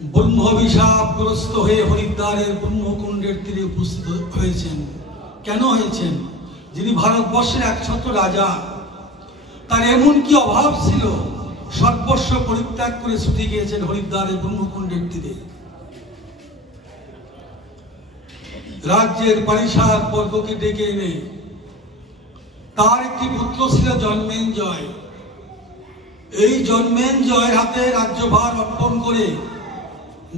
ব্রহ্মভিশাপগ্রস্ত হয়ে হরিদ্বারের ব্রহ্মকুণ্ডের তীরে উপস্থিত হয়েছেন। কেন হয়েছেন? যিনি ভারতবর্ষের একছত্র রাজা, তার এমন কি অভাব ছিল, সর্বস্ব পরিত্যাগ করে ছুটে গিয়েছেন হরিদ্বারের ব্রহ্মকুণ্ডের তীরে। রাজ্যের পারিষদ বর্গকে ডেকে এনে তার একটি পুত্র ছিল জন্মেঞ্জয়। এই জন্মেঞ্জয়ের হাতে রাজ্যভার অর্পণ করে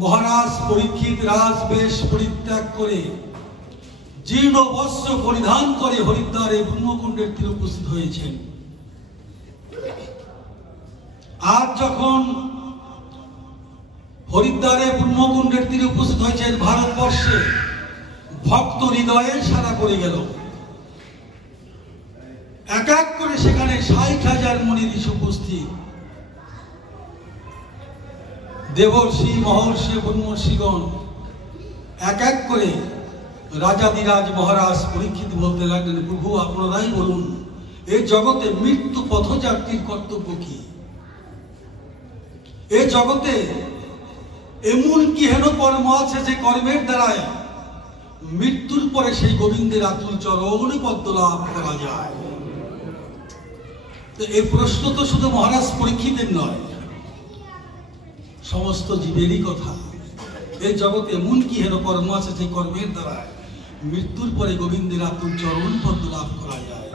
মহারাজ পরীক্ষিত রাজবেশ পরিত্যাগ করে জীর্ণ বস্ত্র পরিধান করে হরিদ্বারে ব্রহ্মকুণ্ডের তীরে উপস্থিত হয়েছেন। আজ যখন হরিদ্বারে ব্রহ্মকুণ্ডের তীরে উপস্থিত হয়েছেন, ভারতবর্ষে ভক্ত হৃদয়ে সারা পড়ে গেল। এক এক করে সেখানে ৬০,০০০ মুনি ঋষি উপস্থিত, দেবর্ষি মহর্ষি ব্রহ্মর্ষিগণ এক এক করে রাজাধিরাজ মহারাজ পরীক্ষিত বলতে লাগলেন, প্রভু আপনারাই বলুন, এই জগতে মৃত্যু পথযাত্রীর কর্তব্য কি? এই জগতে এমন কি হেন কর্ম আছে যে কর্মের দ্বারায় মৃত্যুর পরে সেই গোবিন্দের আতুল চরণ পদ্ম লাভ করা যায়? এই প্রশ্ন তো শুধু মহারাজ পরীক্ষিতের নয়, সমস্ত জীবেরই কথা। এই জগতে এমন কি হেন কর্ম আছে যে কর্মের দ্বারা মৃত্যুর পরে গোবিন্দের আতুল চরণ পদ্ম লাভ করা যায়?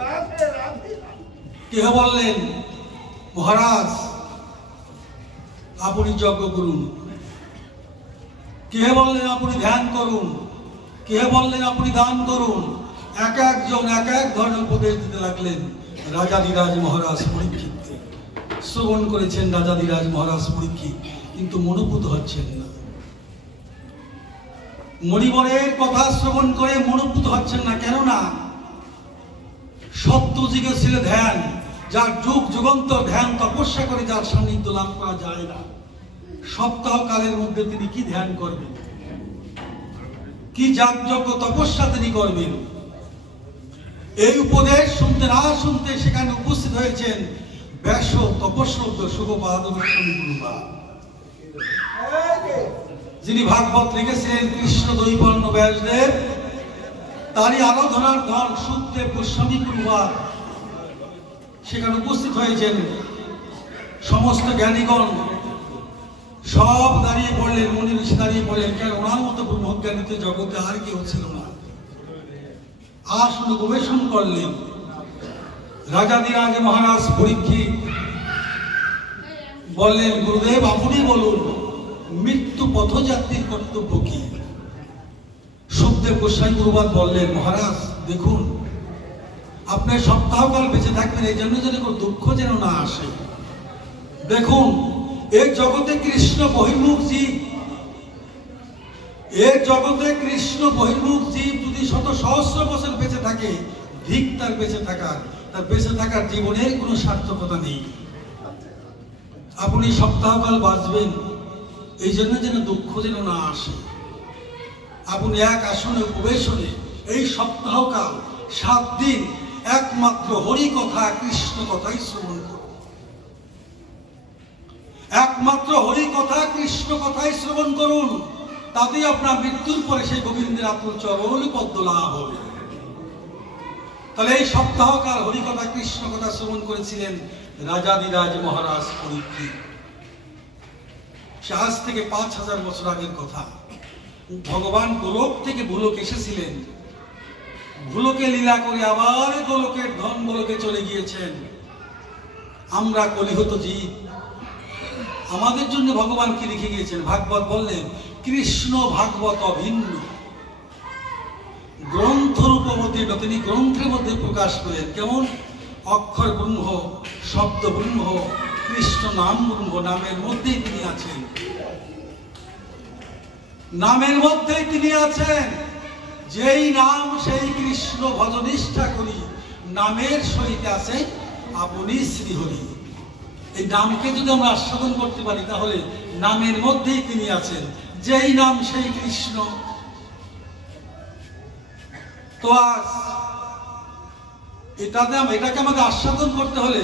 কেহ বললেন, মহারাজ আপনি যজ্ঞ করুন, কেহ বললেন আপনি ধ্যান করুন, কেহ বললেন আপনি দান করুন। এক একজন এক এক ধরনের উপদেশ দিতে লাগলেন রাজাধিরাজ মহারাজ পরীক্ষিতকে। শ্রবণ করেছেন রাজাধিরাজ মহারাজ পরীক্ষিত, কিন্তু মনোভূত হচ্ছেন না। মণিবরের কথা শ্রবণ করে মনোভূত হচ্ছেন না। কেননা সত্যযুগে ছিল ধ্যান, যার যুগ যুগান্তর ধ্যান তপস্যা করে যার সান্নিধ্য লাভ করা যায় না। সপ্তাহ কালের মধ্যে তিনি কি ধ্যান করবেন, কি যাগযজ্ঞ তপস্যা তিনি করবেন? এই উপদেশ শুনতে না শুনতে সেখানে উপস্থিত হয়েছেন ব্যাস তপস্রদ্ধ সুখপাদ গোস্বামী গুরুপাদ, যিনি ভাগবত লিখেছিলেন কৃষ্ণ দৈবর্ণ ব্যাসদেব। তারই আরাধনার ধন সুখদেব গোস্বামী গুরুপাদ সেখানে উপস্থিত হয়েছেন। সমস্ত জ্ঞানীগণ সব দাঁড়িয়ে পড়লেন, মুনি ঋষি দাঁড়িয়ে পড়লেন। কেন? ওনার মতো ব্রহ্মজ্ঞানীতে জগতে আর কেউ ছিল না। আর শুধু গবেষণ করলেন। রাজাধিরাজ মহারাজ পরীক্ষিত বললেন, গুরুদেব আপনি বলুন, মৃত্যু পথযাত্রীর কর্তব্য কি? সুখদেব গোস্বামী গুরুপাদ বললেন, মহারাজ দেখুন, আপনি সপ্তাহকাল বেঁচে থাকবেন, এই জন্য যেন কোনো দুঃখ যেন না আসে। দেখুন, এই জগতে কৃষ্ণ বহির্মুখ জীব, এই জগতে কৃষ্ণ বহির্মুখ জীব যদি শত সহস্র বছর বেঁচে থাকে, ঠিক তার বেঁচে থাকার জীবনের কোনো সার্থকতা নেই। আপনি সপ্তাহকাল বাঁচবেন, এই জন্য যেন দুঃখ যেন না আসে। আপনি এক আসনে উপবেশনে এই সপ্তাহকাল 7 দিন একমাত্র হরি কথা কৃষ্ণ কথাই শ্রবণ করুন। একমাত্র হরি কথা কৃষ্ণ কথাই শ্রবণ করুন, তাতেই আপনার মৃত্যুর পরে সেই গোবিন্দের আতুল চরণ পদ্ম লাভ হবে। তাহলে এই সপ্তাহকাল হরি কথা কৃষ্ণ কথা শ্রবণ করেছিলেন রাজাধিরাজ মহারাজ পরীক্ষিত। আজ থেকে 5000 বছর আগের কথা। ভগবান গোলক থেকে ভূলোক এসেছিলেন, ভূলোকে লীলা করে আবার গোলকের ধন গোলকে চলে গিয়েছেন। আমরা কলিহত জীব, আমাদের জন্য ভগবান কি লিখে গিয়েছেন? ভাগবত বললেন, কৃষ্ণ ভাগবত অভিন্ন গ্রন্থ রূপবতী, তিনি গ্রন্থের মধ্যে প্রকাশ করেন। কেমন? অক্ষর ব্রহ্ম, শব্দ ব্রহ্ম, কৃষ্ণ নাম ব্রহ্ম, নামের মধ্যেই তিনি আছেন, নামের মধ্যেই তিনি আছেন। যেই নাম সেই কৃষ্ণ ভজনিষ্ঠা করি, নামের সহিত আছে আপনি শ্রীহরি। এই নামকে যদি আমরা আস্বাদন করতে পারি, তাহলে নামের মধ্যেই তিনি আছেন। যেই নাম সেই কৃষ্ণ। তো আজ এটাকে আমাদের আস্বাদন করতে হলে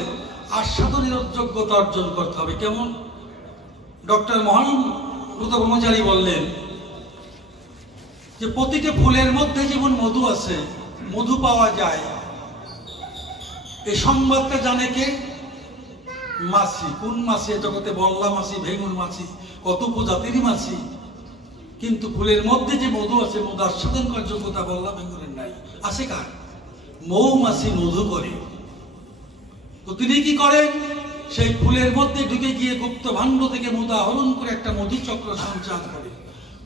আস্বাদনের যোগ্যতা অর্জন করতে হবে। কেমন? ডক্টর ব্রত ব্রহ্মচারী বললেন যে প্রতিটি ফুলের মধ্যে যেমন মধু আছে, মধু পাওয়া যায়, এই সংবাদটা জানে কে? মাছি। কোন মাছি? জগতে বল্লা মাছি, ভেঙুর মাছি, কত প্রজাতিরই মাছি, কিন্তু ফুলের মধ্যে যে মধু আছে, মধু আস্বাদন করার যোগ্যতা বল্লা ভেঙুরের নাই। আছে কার? মৌমাছি মধু করে। তো তিনি কি করেন? সেই ফুলের মধ্যে ঢুকে গিয়ে গুপ্ত ভাণ্ড থেকে মধু আহরণ করে একটা মধুচক্র সঞ্চার করে,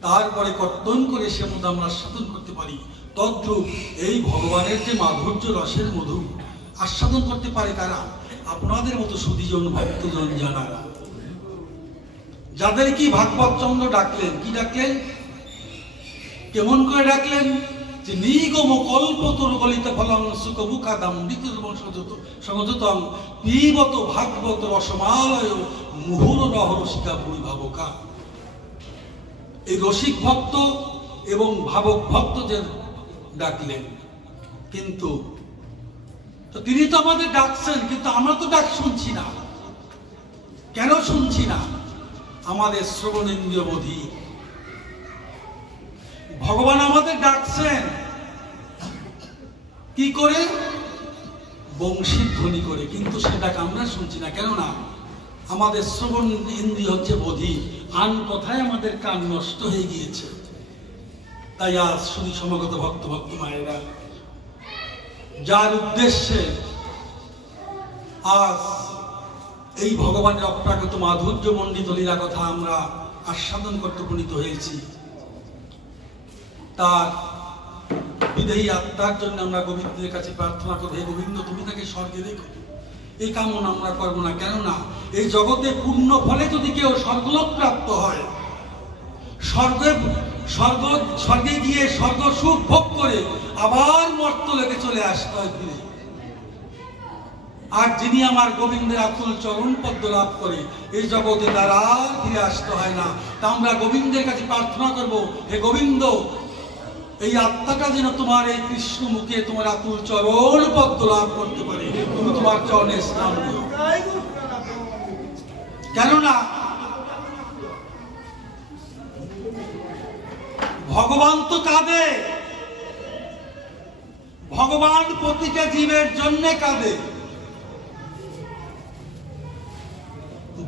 তারপরে কর্তন করে সে মধু আমরা আস্বাদন করতে পারি। তদ্রূপ এই ভগবানের যে মাধুর্য রসের মধু আস্বাদন করতে পারে কারা? আপনাদের মতো সুধীজন ভক্তজন জানারা, যাদের কি ভাগবত চন্দ্র ডাকলেন। কি ডাকলেন? কেমন করে ডাকলেন? যে নিগম কল্পতরু গলিত ফলং সুখ মুখাদাম সংযতং পিবত ভাগবত রসমালয় মুহুর রহরসিকা পরিভাবকা। এই রসিক ভক্ত এবং ভাবক ভক্তদের ডাকলেন। কিন্তু তো তিনি তো আমাদের ডাকছেন, কিন্তু আমরা তো ডাক শুনছি না। কেন শুনছি না? আমাদের শ্রবণেন্দ্রিয় বধির। ভগবান আমাদের ডাকছেন কি করে? বংশীর ধ্বনি করে, কিন্তু সেটাকে আমরা শুনছি না। কেননা আমাদের শ্রবণ ইন্দ্রিয় হচ্ছে বধির, আন কথায় আমাদের কান নষ্ট হয়ে গিয়েছে। তাই আজ শুধু সমাগত ভক্ত ভক্ত মায়েরা, যার উদ্দেশ্যে আজ এই ভগবানের অপ্রাকৃত মাধুর্য মণ্ডিত লীলা কথা আমরা আস্বাদন করতে উপনীত হয়েছি, তার বিদেহী আত্মার জন্য আমরা গোবিন্দের কাছে প্রার্থনা করব, হে গোবিন্দ তুমি তাকে স্বর্গে দেখো। এই কামনা আমরা করবো না। কেননা এই জগতে পুণ্য ফলে যদি কেউ স্বর্গলোক প্রাপ্ত হয়, স্বর্গে গিয়ে স্বর্গ সুখ ভোগ করে আবার মর্তলোকে চলে আসতে হয় ফিরে। আর যিনি আমার গোবিন্দের আতুল চরণ পদ্ম লাভ করে এই জগতে তার আর ফিরে আসতে হয় না। তা আমরা গোবিন্দের কাছে প্রার্থনা করব, হে গোবিন্দ এই আত্মাটা যেন তোমার এই কৃষ্ণ মুখে তোমার আতুল চরণ পদ্ম লাভ করতে পারে, তুমি তোমার চরণে স্নান দিও। কেননা ভগবান তো কাঁদে, ভগবান প্রতিটা জীবের জন্য কাঁদে।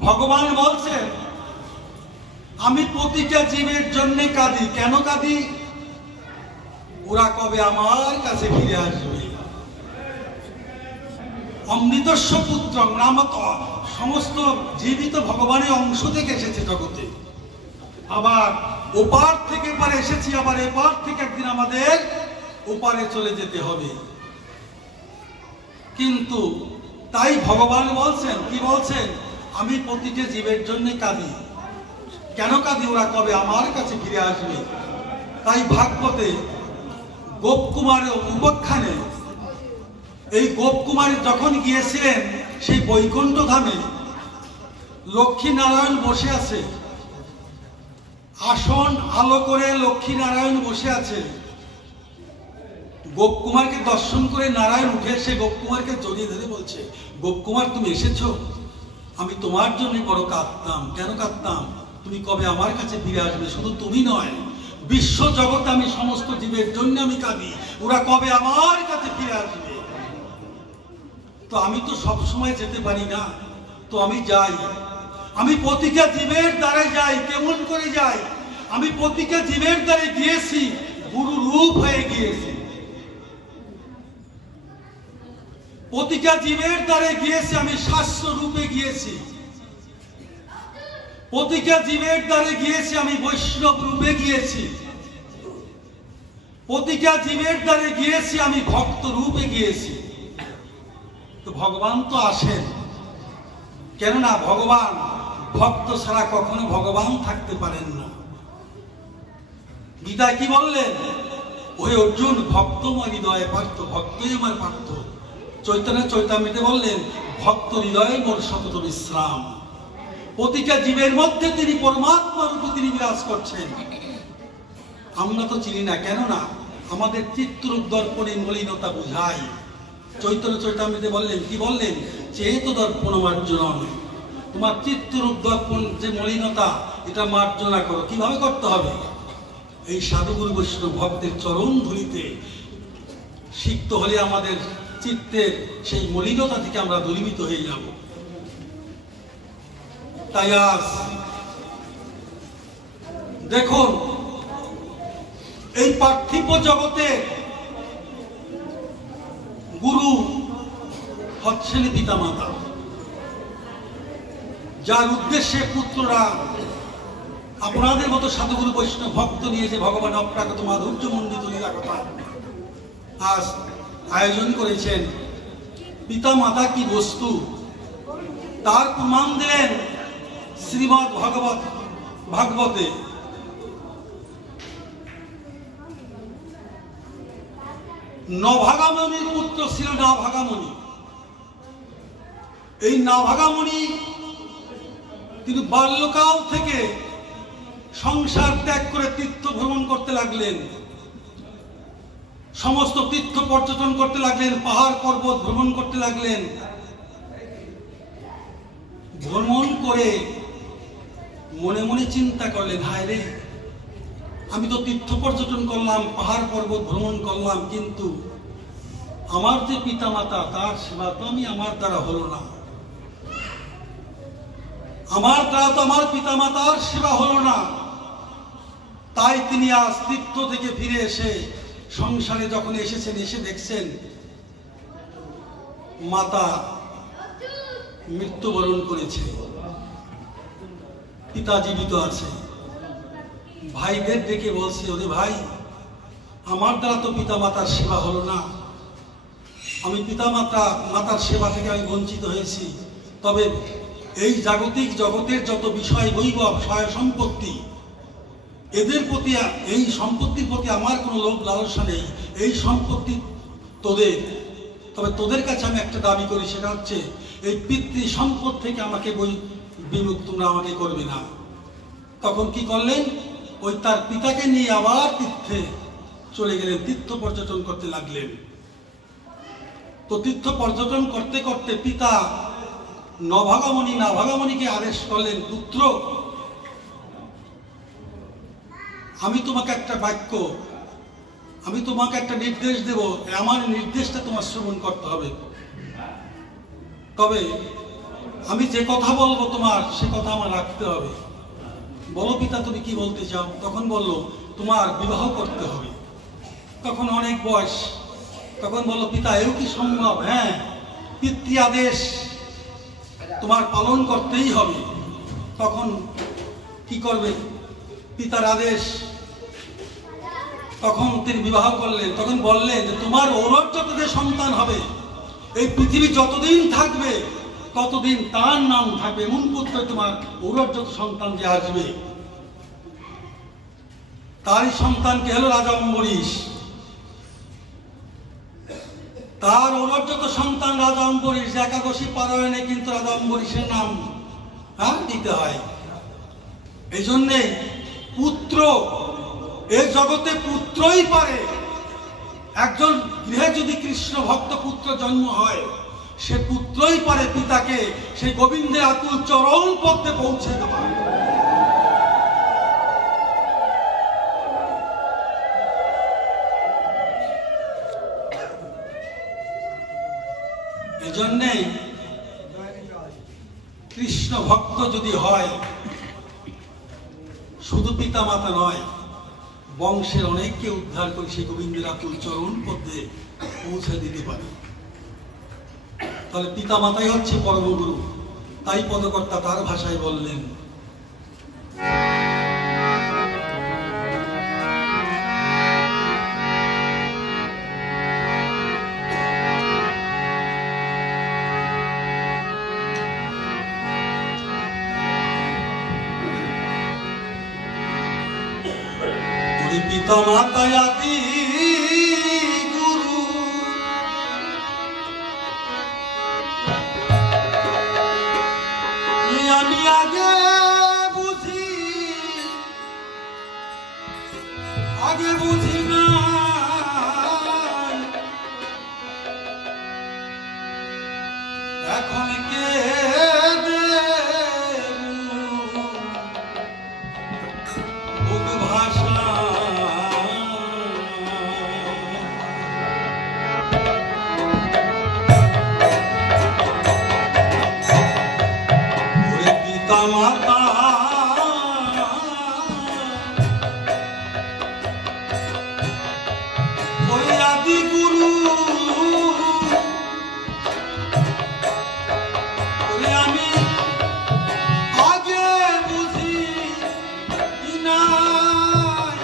ভগবান বলছেন আমি প্রতিটা জীবের জন্য কাঁদি। কেন কাঁদি? ওরা কবে আমার কাছে ফিরে আসবে। অমৃতস্ব পুত্র নাম, সমস্ত জীবিত ভগবানের অংশ থেকে এসেছে জগতে, আবার ওপার থেকে এপারে এসেছি, আবার এপার থেকে একদিন আমাদের ওপারে চলে যেতে হবে। কিন্তু তাই ভগবান বলছেন, কি বলছেন? আমি প্রতিটা জীবের জন্য কাঁদি। কেন কাঁদি? ওরা কবে আমার কাছে ফিরে আসবে। তাই ভাগবতে গোপকুমারের উপাখ্যানে এই গোপকুমারী যখন গিয়েছিলেন সেই বৈকুণ্ঠ ধামে, লক্ষ্মী নারায়ণ বসে আছে, আসন আলো করে লক্ষ্মী নারায়ণ বসে আছে। গোপকুমারকে দর্শন করে নারায়ণ উঠে এসে গোপকুমারকে জড়িয়ে ধরে বলছে, গোপকুমার তুমি এসেছো, আমি তোমার জন্য বড় কাঁদতাম। কেন কাঁদতাম? তুমি কবে আমার কাছে ফিরে আসবে। শুধু তুমি নয়, বিশ্ব জগতে আমি সমস্ত জীবের জন্য আমি কাঁদি, ওরা কবে আমার কাছে ফিরে আসবে। তো আমি তো সব সময় যেতে পারি না, তো আমি যাই, আমি প্রতিটা জীবের দ্বারে যাই। কেমন করে যাই? আমি প্রতিটা জীবের দ্বারে গিয়েছি, গুরু রূপ হয়ে গিয়েছি। প্রতিটা জীবের দ্বারে গিয়েছি, আমি শাস্ত্র রূপে গিয়েছি। প্রতিটা জীবের দ্বারে গিয়েছি, আমি বৈষ্ণব রূপে গিয়েছি। প্রতিটা জীবের দ্বারে গিয়েছি, আমি ভক্ত রূপে গিয়েছি। তো ভগবান তো আসেন, কেননা ভগবান ভক্ত ছাড়া কখনো ভগবান থাকতে পারেন না। গীতায় কি বললেন? ওই অর্জুন ভক্তময় হৃদয়ে পার্থ, ভক্তই আমার পার্থ। চৈতন্য চৈতামৃতে বললেন ভক্ত হৃদয়ে মোর সতত বিশ্রাম। প্রতিটা জীবের মধ্যে তিনি পরমাত্মা রূপে তিনি বিরাজ করছেন। আমরা তো চিনি না, কেননা আমাদের চিত্ররূপ দর্পণে মলিনতা বুঝায়। চৈতন্য চৈতামৃতে বললেন, কি বললেন? চেত দর্পণ মার্জনন তোমার চিত্তরূপ দর্পণ যে মলিনতা, এটা মার্জনা করো। কিভাবে করতে হবে? এই সাধুগুরু বৈষ্ণব ভক্তের চরণ ধুলিতে সিক্ত হলে আমাদের চিত্তের সেই মলিনতা থেকে আমরা দূরীভূত হয়ে যাব। তাই আজ দেখুন, এই পার্থিব জগতে গুরু হচ্ছেন পিতামাতা, যার উদ্দেশ্যে পুত্ররা আপনাদের মতো সাধুগুরু বৈষ্ণব ভক্ত নিয়ে যে ভগবান অপ্রাকৃত মাধুর্য মণ্ডিত লীলা কথা আজ আয়োজন করেছেন। পিতা মাতা কি বস্তু, তার প্রমাণ দিলেন শ্রীমদ্ ভাগবতে। নভাগামণির পুত্র ছিল নাভাগামণি। এই নাভাগামণি তিনি বাল্যকাল থেকে সংসার ত্যাগ করে তীর্থ ভ্রমণ করতে লাগলেন, সমস্ত তীর্থ পর্যটন করতে লাগলেন, পাহাড় পর্বত ভ্রমণ করতে লাগলেন। ভ্রমণ করে মনে মনে চিন্তা করলেন, হায় রে, আমি তো তীর্থ পর্যটন করলাম, পাহাড় পর্বত ভ্রমণ করলাম, কিন্তু আমার যে পিতা মাতা তার সেবা তো আমার দ্বারা হলো না। আমার দ্বারা তো আমার পিতা মাতার সেবা হলো না। তাই তিনি আজ তীর্থ থেকে ফিরে এসে সংসারে যখন এসেছেন, এসে দেখছেন মাতা মৃত্যুবরণ করেছে, পিতা জীবিত আছে। ভাইদের ডেকে বলছে, ওরে ভাই, আমার দ্বারা তো পিতা মাতার সেবা হলো না, আমি পিতা মাতার সেবা থেকে আমি বঞ্চিত হয়েছি। তবে এই জাগতিক জগতের যত বিষয় বৈভব, সহায় সম্পত্তি, এদের প্রতি, এই সম্পত্তির প্রতি আমার কোনো লোভ লালসা নেই। এই সম্পত্তি তোদের, তবে তোদের কাছে আমি একটা দাবি করি, সেটা হচ্ছে এই পিতৃ সম্পদ থেকে আমাকে বিমুক্ত তোমরা আমাকে করবে না। তখন কি করলেন? ওই তার পিতাকে নিয়ে আবার তীর্থে চলে গেলেন, তীর্থ পর্যটন করতে লাগলেন। তো তীর্থ পর্যটন করতে করতে পিতা নাভাগামণিকে আদেশ করলেন, পুত্র, আমি তোমাকে একটা বাক্য, আমি তোমাকে একটা নির্দেশ দেব, আমার নির্দেশটা তোমার শ্রবণ করতে হবে। তবে আমি যে কথা বলবো তোমার, সে কথা আমার রাখতে হবে। বলো পিতা, তুমি কি বলতে চাও? তখন বলল, তোমার বিবাহ করতে হবে। তখন অনেক বয়স, তখন বলল, পিতা, এও কি সম্ভব? হ্যাঁ, পিতৃ আদেশ তোমার পালন করতেই হবে। তখন কি করবে? পিতার আদেশ। তখন তিনি বিবাহ করলেন। তখন বললেন যে তোমার ঔরজ্যত যে সন্তান হবে, এই পৃথিবী যতদিন থাকবে ততদিন তার নাম থাকবে, এমন পুত্র তোমার ঔরজ্যত সন্তান যে আসবে। তারই সন্তানকে হলো রাজা অম্বরীশ। তার ঔরজ্যত সন্তান রাজা অম্বরীশ। একাদশী পারায়ণে কিন্তু রাজা অম্বরীশের নাম দিতে হয়। এই জন্যে পুত্র, এই জগতে পুত্রই পারে। একজন গৃহে যদি কৃষ্ণ ভক্ত পুত্র জন্ম হয়, সে পুত্রই পারে পিতাকে সেই গোবিন্দের আতুল চরণ পথে পৌঁছে দেওয়া। এজন্যে কৃষ্ণ ভক্ত যদি হয়, শুধু পিতা মাতা নয়, বংশের অনেককে উদ্ধার করে সেই গোবিন্দের আতুল চরণ পথে পৌঁছে দিতে পারে। তাহলে পিতা মাতাই হচ্ছে পরমগুরু। তাই পদকর্তা তার ভাষায় বললেন, পিতা মাতা আদি গুরু, আমি আগে বুঝি না, এখন কে ভাষা পিতা মাতা ওই আদি গুরু আমি আগে বুঝি নাই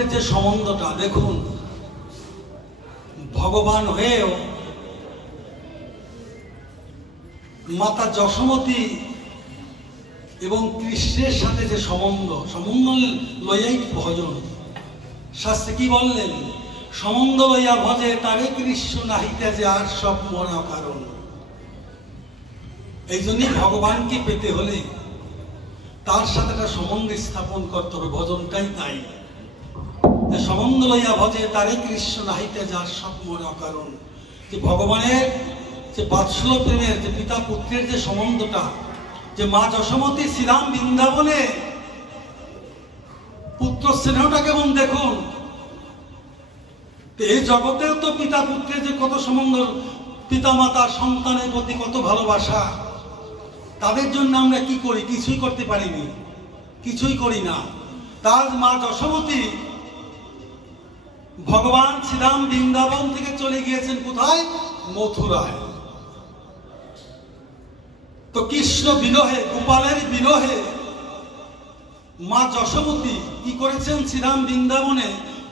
পুত্রের যে সম্বন্ধটা দেখুন, ভগবান হয়েও মাতা যশোমতী এবং কৃষ্ণের সাথে যে সম্বন্ধ লইয়াই ভজন। শাস্ত্রে কি বললেন? সম্বন্ধ লইয়া ভজে তারে কৃষ্ণ নাহিতে যে আর সব মনে অকারণ। এই জন্যই ভগবানকে পেতে হলে তার সাথে একটা সম্বন্ধ স্থাপন করতে হবে। ভজনটাই তাই, যে সম্বন্ধ লইয়া ভজে তারে কৃষ্ণ নাহিতে যার সব মনে অকারণ। যে ভগবানের যে বাৎসল্য প্রেমের, যে পিতা পুত্রের যে সম্বন্ধটা, যে মা যশোমতী শ্রীরাম বৃন্দাবনে পুত্র স্নেহটা কেমন দেখুন। এই জগতেও তো পিতা পুত্রের যে কত সম্বন্ধ, পিতা মাতা সন্তানের প্রতি কত ভালোবাসা। তাদের জন্য আমরা কি করি? কিছুই করতে পারিনি, কিছুই করি না। তার মা যশোমতী ভগবান শ্রীরাম বৃন্দাবন থেকে চলে গিয়েছেন কোথায়? মথুরায়। তো কৃষ্ণ বিরহে, গোপালের বিরহে মা যশোমতী কি করেছেন? শ্রীরাম বৃন্দাবনে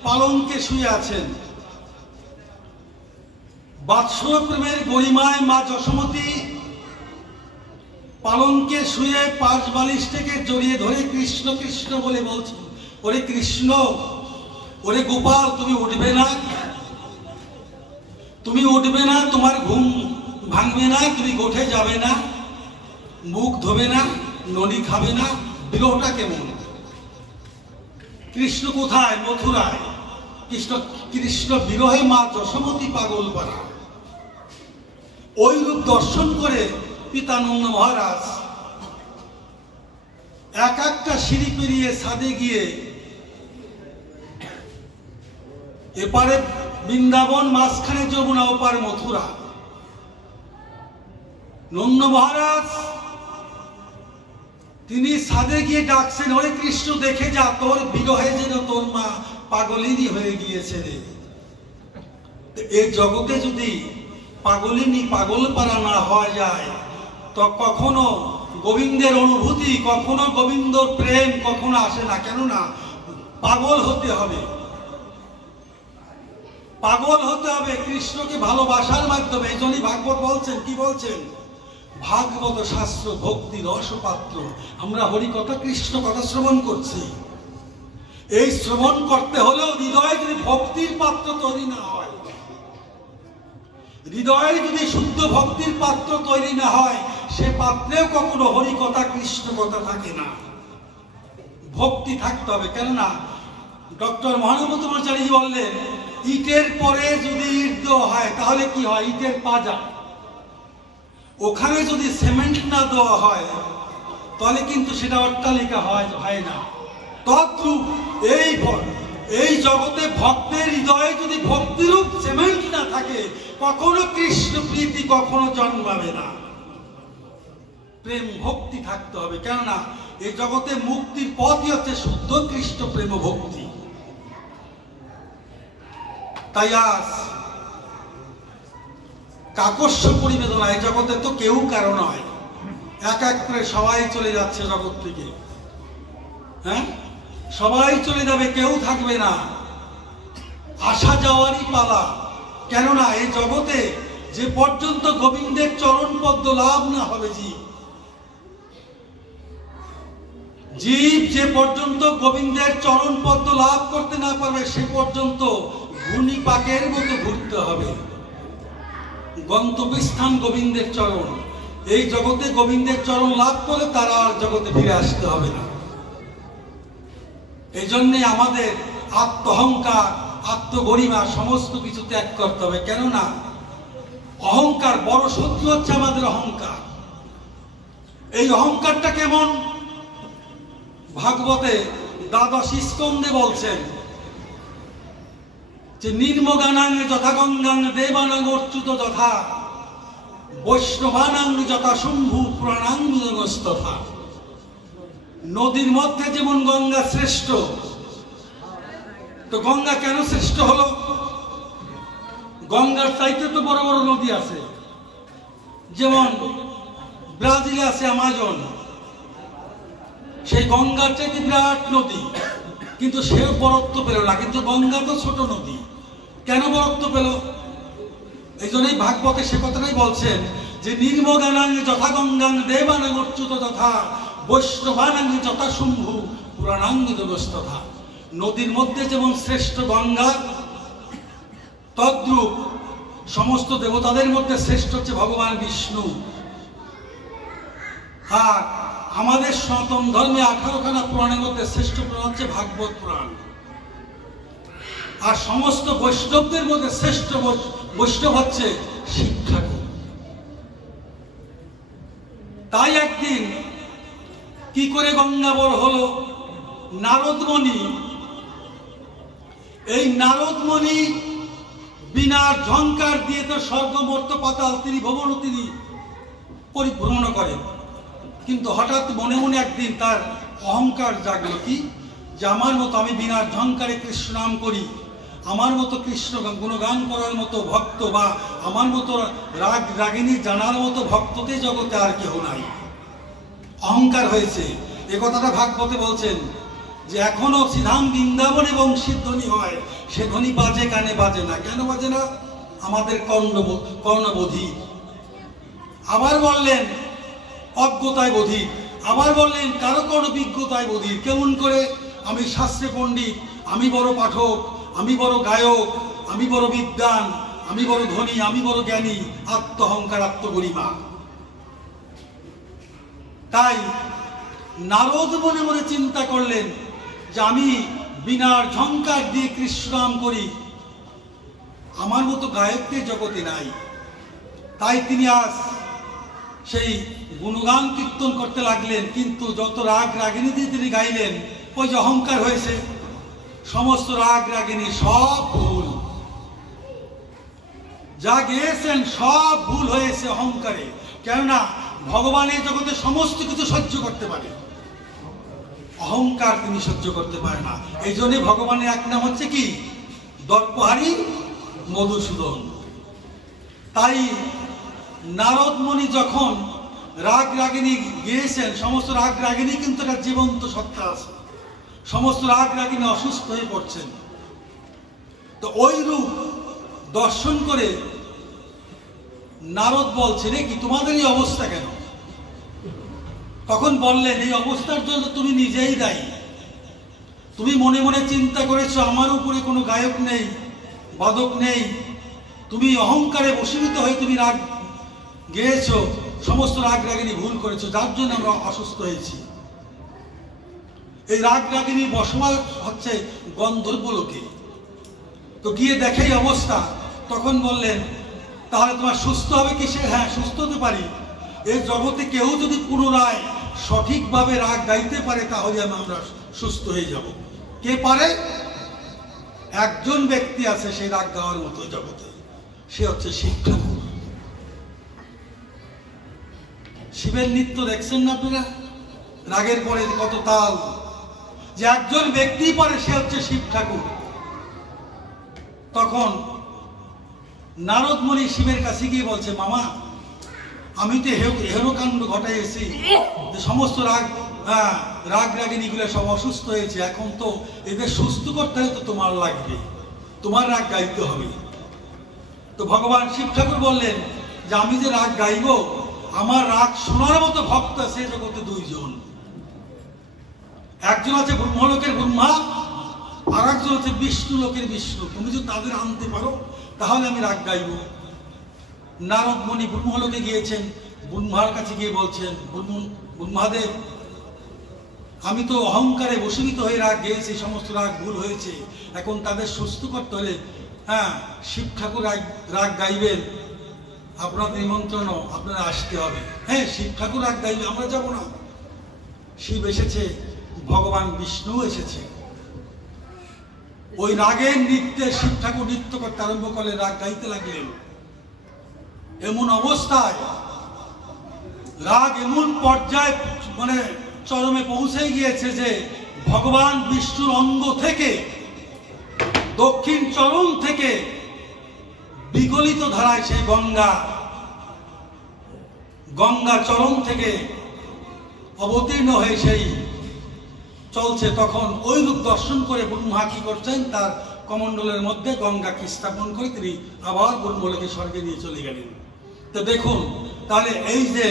পালঙ্কে শুয়ে আছেন। বাৎসল্য প্রেমের গরিমায় মা যশোমতী পালঙ্কে শুয়ে পাশ বালিশ থেকে জড়িয়ে ধরে কৃষ্ণ কৃষ্ণ বলে বলছেন, ওরে কৃষ্ণ, ওরে গোপাল, তুমি উঠবে না, তুমি উঠবে না, তোমার ঘুম ভাঙবে না, তুমি গোঠে যাবে না, মুখ ধোবে না, ননি খাবে না। বিরহটা কেমন! কৃষ্ণ কোথায়? মথুরায়। কৃষ্ণ বিরহে মা যশোমতী পাগল পারা। ওই রূপ দর্শন করে পিতা নন্দ মহারাজ এক একটা সিঁড়ি পেরিয়ে ছাদে গিয়ে এপারে বৃন্দাবন, মাঝখানে যমুনা, ওপার মথুরা। নন্দ মহারাজ তিনি ছাদে গিয়ে ডাকছেন, ওরে কৃষ্ণ দেখে যা, তোর বিরহে যেন তোর মা পাগলিনী হয়ে গিয়েছে রে। এই জগতে যদি পাগলিনী, পাগল পারা না হওয়া যায়, তো কখনো গোবিন্দের অনুভূতি, কখনো গোবিন্দ প্রেম কখনো আসে না। কেননা পাগল হতে হবে, পাগল হতে হবে কৃষ্ণকে ভালোবাসার মাধ্যমে। এই জন্যই ভাগবত বলছেন, কি বলছেন? ভাগবত শাস্ত্র ভক্তি রসপাত্র। আমরা হরি কথা, কৃষ্ণ কথা শ্রবণ করছি। এই শ্রবণ করতে হলেও হৃদয়ে যদি ভক্তির পাত্র তৈরি না হয়, হৃদয়ে যদি শুদ্ধ ভক্তির পাত্র তৈরি না হয়, সে পাত্রেও কখনো হরি কথা, কৃষ্ণ কথা থাকে না। ভক্তি থাকতে হবে। কেননা ডক্টর মহানবতমাচার্য বললেন, ইটের পরে যদি ইট দেওয়া হয় তাহলে কি হয়? ইটের পাজা। ওখানে যদি সিমেন্ট না দেওয়া হয় তাহলে কিন্তু সেটা অট্টালিকা হয় না। তদ্রূপ এই জগতে ভক্তের হৃদয়ে যদি ভক্তিরূপ সিমেন্ট না থাকে, কখনো কৃষ্ণ প্রীতি কখনো জন্মাবে না। প্রেম ভক্তি থাকতে হবে। কেননা এই জগতে মুক্তির পথই হচ্ছে শুদ্ধ কৃষ্ণ প্রেম ভক্তি। তাই আজ কাকস্য পরিবেদনা, এই জগতে তো কেউ কারো নয়। এক এক করে সবাই চলে যাচ্ছে জগৎ থেকে। হ্যাঁ, সবাই চলে যাবে, কেউ থাকবে না। আসা যাওয়ারই পালা। কেননা এই জগতে যে পর্যন্ত গোবিন্দের চরণ পদ্ম লাভ না হবে, জীব যে পর্যন্ত গোবিন্দের চরণ পদ্ম লাভ করতে না পারবে, সে পর্যন্ত ঘূর্ণি পাকের মতো ঘুরতে হবে। গন্তব্যস্থান গোবিন্দের চরণ। এই জগতে গোবিন্দের চরণ লাভ করে তারা আর জগতে ফিরে আসতে হবে না। এই জন্যে আমাদের আত্মহংকার, আত্মগরিমা সমস্ত কিছু ত্যাগ করতে হবে। কেননা অহংকার বড় শত্রু হচ্ছে আমাদের অহংকার। এই অহংকারটা কেমন? ভাগবতে দ্বাদশ স্কন্ধে বলছেন যে নির্মগানাং যথা গঙ্গাং দেবানাং অচ্যুত যথা বৈষ্ণবানাং যথা শম্ভু পুরাণাং তথা। নদীর মধ্যে যেমন গঙ্গা শ্রেষ্ঠ, তো গঙ্গা কেন শ্রেষ্ঠ হলো? গঙ্গার চাইতে তো বড় বড় নদী আছে। যেমন ব্রাজিলে আছে আমাজন, সেই গঙ্গার চাইতে বিরাট নদী। কিন্তু সেও বরত্ব পেল না। কিন্তু গঙ্গা তো ছোট নদী, কেন বরত্ব পেল? এই জন্যই ভাগবতে সে কথাটাই বলছেন যে নির্মগানাং যথা গঙ্গাং দেবানাং অচ্যুত তথা বৈষ্ণবানাং যথা শম্ভু পুরাণাং যোগস্তথা। নদীর মধ্যে যেমন শ্রেষ্ঠ গঙ্গা, তদ্রূপ সমস্ত দেবতাদের মধ্যে শ্রেষ্ঠ হচ্ছে ভগবান বিষ্ণু। আর আমাদের সনাতন ধর্মে 18খানা পুরাণের মধ্যে শ্রেষ্ঠ পুরাণ হচ্ছে ভাগবত পুরাণ। আর সমস্ত বৈষ্ণবদের মধ্যে শ্রেষ্ঠ বৈষ্ণব হচ্ছে শিব ঠাকুর। তাই একদিন কি করে গঙ্গাবর হলো? নারদমণি, এই নারদমণি বিনা ঝংকার দিয়ে তো স্বর্গ মর্ত্য পাতাল ত্রিভুবন তিনি পরিভ্রমণ করেন। কিন্তু হঠাৎ মনে মনে একদিন তার অহংকার জাগলো, কি যে আমার মতো আমি বিনা ঝংকারে কৃষ্ণ নাম করি, আমার মতো কৃষ্ণ গুণগান করার মতো ভক্ত বা আমার মতো রাগ রাগিনী জানার মতো ভক্ততে জগতে আর কেউ নাই। অহংকার হয়েছে। এ কথাটা ভাগবতে বলছেন যে এখনো শ্রীধাম বৃন্দাবনে বংশীর ধ্বনি হয়, সে ধ্বনি বাজে কানে বাজে না। কেন বাজে না? আমাদের কর্ণবোধী। আবার বললেন অজ্ঞতায় বোধি, আবার বললেন কারো কারো বিজ্ঞতায় বোধি। কেমন করে? আমি শাস্ত্রে পণ্ডিত, আমি বড় পাঠক, আমি বড় গায়ক, আমি বড় বিদ্বান, আমি বড় ধনী, আমি বড় জ্ঞানী, আত্মহংকার, আত্মগরিমা। তাই নারদ মনে মনে চিন্তা করলেন যে আমি বিনার ঝংকার দিয়ে কৃষ্ণ নাম করি, আমার মতো গায়কদের জগতে নাই। তাই তিনি আজ সেই গুণগান কীর্তন করতে লাগলেন। কিন্তু যত রাগ রাগিনী দিয়ে তিনি গাইলেন, ওই যে অহংকার হয়েছে, সমস্ত রাগ রাগিনী সব ভুল, যা গেয়েছেন সব ভুল হয়েছে অহংকারে। কেননা ভগবানের জগতে সমস্ত কিছু সহ্য করতে পারে, অহংকার তিনি সহ্য করতে পারে না। এই জন্য ভগবানের এক নাম হচ্ছে কি? দর্পহারী মধুসূদন। তাই নারদমণি যখন রাগ রাগিনী গেয়েছেন, সমস্ত রাগ রাগিনী কিন্তু একটা জীবন্ত সত্তা আছে, সমস্ত রাগ রাগিনী অসুস্থ হয়ে পড়ছেন। তো ওই রূপ দর্শন করে নারদ বলছেন, কি তোমাদের এই অবস্থা কেন? তখন বললেন, এই অবস্থার জন্য তুমি নিজেই দায়ী। তুমি মনে মনে চিন্তা করেছো আমার উপরে কোনো গায়ক নেই, বাদক নেই, তুমি অহংকারে বশীভূত হয়ে তুমি রাগ গেয়েছো, সমস্ত রাগ রাগিনী ভুল করেছো, যার জন্য আমরা অসুস্থ হয়েছি। এই রাগ রাগিনী বসবাস হচ্ছে গন্ধর্ব লোকে। তো গিয়ে দেখে এই অবস্থা, তখন বললেন তাহলে তোমার সুস্থ হবে কি? সে হ্যাঁ, সুস্থ হতে পারি। এই জগতে কেউ যদি পুনরায় সঠিকভাবে রাগ গাইতে পারে তাহলে আমরা সুস্থ হয়ে যাব। কে পারে? একজন ব্যক্তি আছে সেই রাগ গাওয়ার মতো জগতে, সে হচ্ছে শিব ঠাকুর। শিবের নৃত্য দেখছেন না আপনারা? রাগের পরে কত তাল, যে একজন ব্যক্তি পারে সে হচ্ছে শিব ঠাকুর। তখন নারদমণি শিবের কাছে গিয়ে বলছে, মামা আমি তো হেরোকাণ্ড ঘটাইছি, যে সমস্ত রাগ রাগিনীগুলো সব অসুস্থ হয়েছে, এখন তো এদের সুস্থ করতে হলে তো তোমার লাগবে, তোমার রাগ গাইতে হবে। তো ভগবান শিব ঠাকুর বললেন যে আমি যে রাগ গাইব, আমার রাগ শোনার মতো ভক্ত আছে জগতে দুইজন। একজন আছে ব্রহ্মলোকের ব্রহ্মা, আর একজন হচ্ছে বিষ্ণু লোকের বিষ্ণু। তুমি যদি তাদের আনতে পারো তাহলে আমি রাগ গাইব। নারদমণি ব্রহ্মলোকে গিয়েছেন, ব্রহ্মার কাছে গিয়ে বলছেন, ব্রহ্মাদেব আমি তো অহংকারে বশীভূত হয়ে রাগ গেয়েছি, সমস্ত রাগ ভুল হয়েছে, এখন তাদের সুস্থ করতে হলে হ্যাঁ শিব ঠাকুর রাগ গাইবেন, আপনাদের নিমন্ত্রণ, আপনারা আসতে হবে। হ্যাঁ, শিব ঠাকুর রাগ গাইবে, আমরা যাব না। শিব এসেছে, ভগবান বিষ্ণু এসেছে। ওই রাগের নৃত্যে শিব ঠাকুর নৃত্য করতে আরম্ভ করলে, রাগ গাইতে লাগলেন। এমন অবস্থায় রাগ এমন পর্যায়ে মানে চরমে পৌঁছে গিয়েছে যে ভগবান বিষ্ণুর অঙ্গ থেকে, দক্ষিণ চরণ থেকে বিগলিত ধারায় সেই গঙ্গা চরণ থেকে অবতীর্ণ হয়ে সেই চলছে, তখন ওই রূপ দর্শন করে ব্রহ্মা কি করছেন, তার কমণ্ডলের মধ্যে গঙ্গাকে স্থাপন করে তিনি আবার ব্রহ্মলোকে স্বর্গে নিয়ে চলে গেলেন। তো দেখুন তাহলে এই যে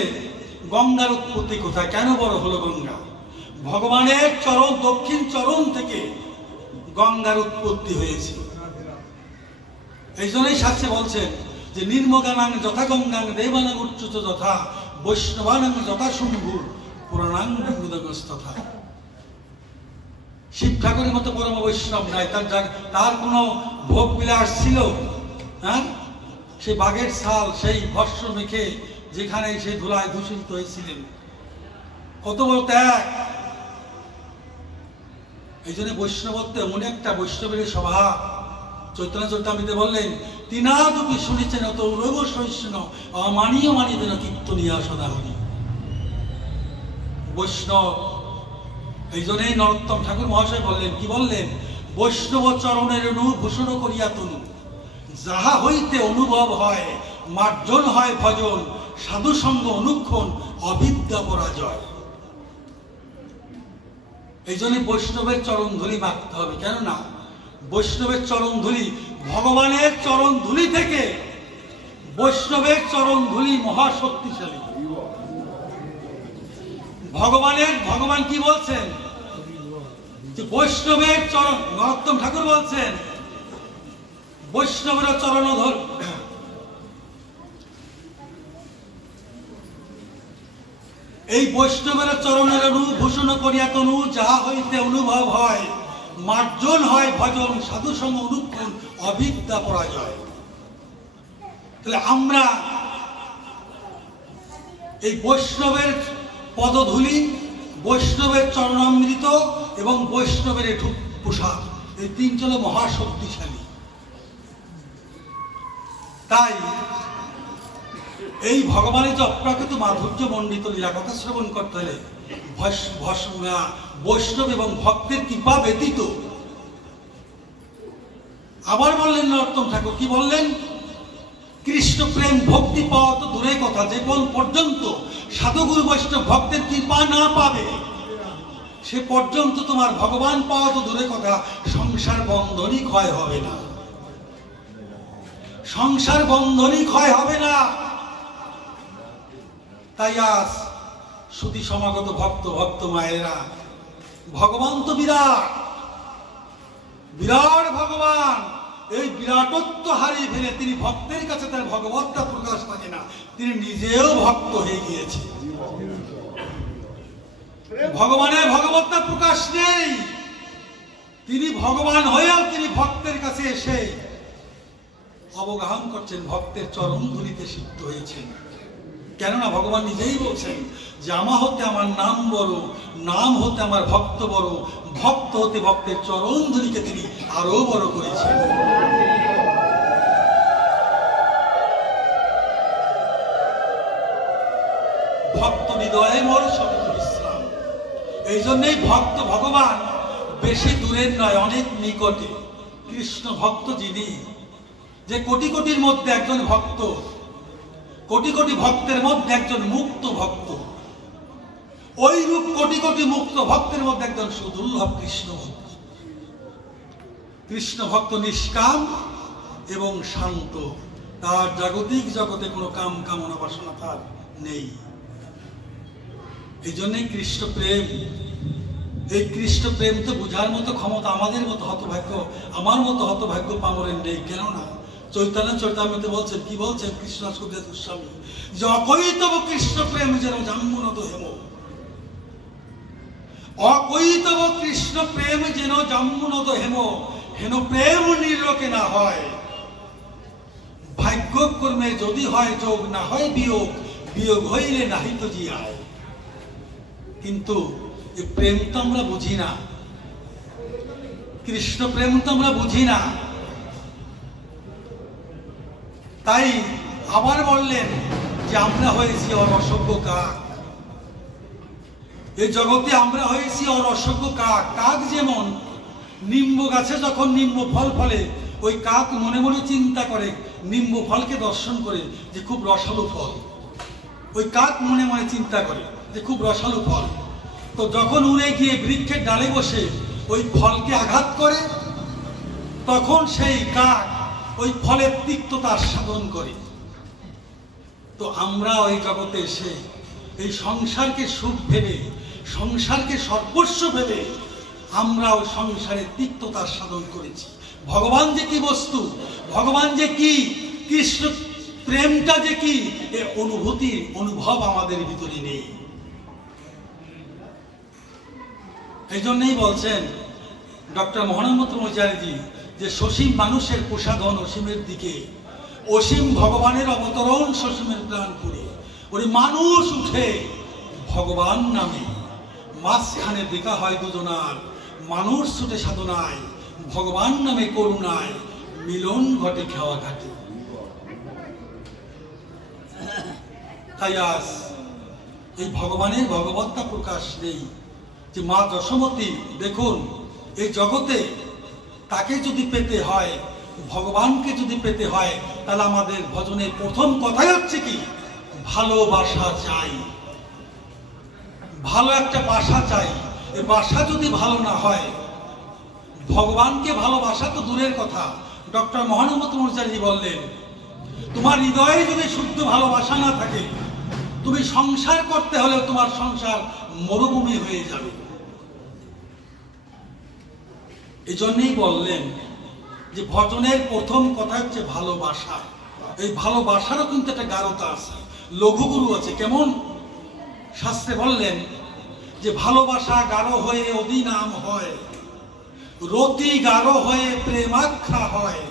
গঙ্গার উৎপত্তি কোথায়, কেন বড় হলো গঙ্গা? ভগবানের চরণ, দক্ষিণ চরণ থেকে গঙ্গার উৎপত্তি হয়েছে। এই জন্যই শাস্ত্রে বলছেন যে নির্মগানাং যথা গঙ্গাং দেবানাং উচ্চুত যথা বৈষ্ণবানাং যথা শম্ভুর পুরাণাং তথা। শিব ঠাকুরের মতো পরম বৈষ্ণব নাই, তার কোনো ভোগ বিলাস ছিল? হ্যাঁ, সেই বাঘের ছাল, সেই ভস্ম মেখে যেখানে সেই ধুলায় দূষিত হয়েছিলেন, কত বড় ত্যাগ! এই জন্য বৈষ্ণবত্ব এমন একটা, বৈষ্ণবের স্বভাব। চৈতন্য চরিতামৃতে বললেন, তিনাদপি শুনেছেন অত রৈব সহিষ্ণ অমানীয় মানিবেন কীর্তনিয়া সদা হরি। বৈষ্ণব, এই জন্যই নরোত্তম ঠাকুর মহাশয় বললেন, কি বললেন? বৈষ্ণব চরণের ভূষণ করিয়া তনু, যাহা হইতে অনুভব হয় মার্জন হয় ভজন, সাধু সঙ্গ অনুক্ষণ অবিদ্যা পরাজয়। এই জন্য বৈষ্ণবের চরণ ধুলি মাখতে হবে। কেননা বৈষ্ণবের চরণ ধুলি, ভগবানের চরণ ধুলি থেকে বৈষ্ণবের চরণ ধুলি মহাশক্তিশালী। ভগবান কি বলছেন? যে বৈষ্ণবের চরণ, নরোত্তম ঠাকুর বলছেন বৈষ্ণবের চরণ ধর, এই বৈষ্ণবের চরণের ভূষণ করিয়া তনু, যাহা হইতে অনুভব হয় মার্জন হয় ভজন, সাধু সঙ্গ অনুক্ষণ অবিদ্যা পরাজয়। তাহলে আমরা এই বৈষ্ণবের পদধূলি, বৈষ্ণবের চরণামৃত এবং বৈষ্ণবের পোশাক, এই তিনটি হল মহাশক্তিশালী। তাই এই ভগবানের যে অপ্রাকৃত মাধুর্য মণ্ডিত লীলা কথা শ্রবণ করতে হলে বৈষ্ণব এবং ভক্তের কৃপা ব্যতীত। আবার বললেন নরোত্তম ঠাকুর, কি বললেন? কৃষ্ণ প্রেম ভক্তি পাওয়া তো দূরের কথা, যে পর্যন্ত সাধুগুরু বৈষ্ণব ভক্তের কৃপা না পাবে সে পর্যন্ত তোমার ভগবান পাওয়া তো দূরের কথা, সংসার বন্ধনই ক্ষয় হবে না। সংসার বন্ধনই ক্ষয় হবে না। তাই আজ সুধী সমাগত ভক্ত মায়েরা, ভগবান তো বিরাট বিরাট ভগবান, এই বিরাটত্ব হারিয়ে ফেলে তিনি ভক্তের কাছে তার ভগবত্তা প্রকাশ থাকে না, তিনি নিজেও ভক্ত হয়ে গিয়েছে। ভগবানের ভগবত্তা প্রকাশ নেই, তিনি ভগবান হয়েও তিনি ভক্তের কাছে এসে অবগাহন করছেন, ভক্তের চরণ ধুলিতে সিদ্ধ হয়েছেন। কেননা ভগবান নিজেই বলছেন যে আমার হতে আমার নাম বড়, নাম হতে আমার ভক্ত বড়, ভক্ত হতে ভক্তের চরণ ধুলিকে তিনি আরো বড় করেছেন। ভক্ত হৃদয়ে মোর সতত বিশ্রাম। এই জন্যই ভক্ত ভগবান বেশি দূরের নয়, অনেক নিকটে। কৃষ্ণ ভক্ত যিনি, যে কোটি কোটির মধ্যে একজন ভক্ত, কোটি কোটি ভক্তের মধ্যে একজন মুক্ত ভক্ত, ওই রূপ কোটি কোটি মুক্ত ভক্তের মধ্যে একজন সুদুর্লভ কৃষ্ণ ভক্ত। কৃষ্ণ ভক্ত নিষ্কাম এবং শান্ত, তার জাগতিক জগতে কোনো কাম কামনা বাসনা তার নেই। এই জন্যই কৃষ্ণ প্রেম, এই কৃষ্ণ প্রেম তো বোঝার মতো ক্ষমতা আমাদের মতো হতভাগ্য, আমার মতো হতভাগ্য পামরের নেই। কেননা চৈতন্য চরিতামৃতে বলছেন, কি বলছেন কৃষ্ণ সুখদেব গোস্বামী, যে অকৈতব কৃষ্ণ প্রেম যেন জাম্বুনত হেম, অকৈতব কৃষ্ণ প্রেম যেন জাম্বুনত হেম, হেন প্রেম নির্লোকে না হয়। ভাগ্য কর্মে যদি হয় যোগ, না হয় বিয়োগ, বিয়োগ হইলে নাহি তো জিয়ায়। কিন্তু এই প্রেম তো আমরা বুঝি না, কৃষ্ণ প্রেম তো আমরা বুঝি না। তাই আবার বললেন যে আমরা হয়েছি অরসভ্য কাক। এই জগতে আমরা হয়েছি অরসভ্য কাক। কাক যেমন নিম্ব গাছে যখন নিম্ব ফল ফলে, ওই কাক মনে মনে চিন্তা করে নিম্ব ফলকে দর্শন করে যে খুব রসালো ফল, ওই কাক মনে মনে চিন্তা করে যে খুব রসালো ফল। তো যখন উড়ে গিয়ে বৃক্ষের ডালে বসে ওই ফলকে আঘাত করে, তখন সেই কাক ওই ফলের তিক্ততা সাধন করে। তো আমরা ওই জগতে এসে এই সংসারকে সুখ ভেবে, সংসারকে সর্বস্ব ভেবে আমরা ওই সংসারের তিক্ততা সাধন করেছি। ভগবান যে কি বস্তু, ভগবান যে কি, কৃষ্ণ প্রেমটা যে কি, এ অনুভব আমাদের ভিতরে নেই। এই জন্যই বলছেন ডক্টর মহানন্দ মজারিজি যে সসীম মানুষের প্রসাধন অসীমের দিকে, অসীম ভগবানের অবতরণ সসীমের প্রাণ করে। ওই মানুষ উঠে ভগবান নামে, মাঝখানে দেখা হয় দুজনার, মানুষ ছুটে সাধনায়, ভগবান নামে করুণায়, মিলন ঘটে খাওয়া ঘাটে। তাই আজ এই ভগবানের ভগবত্তা প্রকাশ নেই। যে মা যশোমতী দেখুন, এই জগতে তাকে যদি পেতে হয়, ভগবানকে যদি পেতে হয়, তাহলে আমাদের ভজনের প্রথম কথাই হচ্ছে কি, ভালোবাসা চাই। ভালো একটা বাসা চাই। এই বাসা যদি ভালো না হয়, ভগবানকে ভালোবাসা তো দূরের কথা। ডক্টর মহানন্দ মজারিজি বললেন, তোমার হৃদয়ে যদি শুদ্ধ ভালোবাসা না থাকে, তুমি সংসার করতে হলেও তোমার সংসার মরুভূমি হয়ে যাবে। এই জন্যই বললেন যে ভজনের প্রথম কথা হচ্ছে ভালোবাসা। এই ভালোবাসারও কিন্তু একটা গাঢ়তা আছে, লঘুগুরু আছে। কেমন? শাস্ত্রে বললেন যে ভালোবাসা গাঢ় হয়ে অধিনাম হয়, রতি গাঢ় হয়ে প্রেমাখ্যা হয়,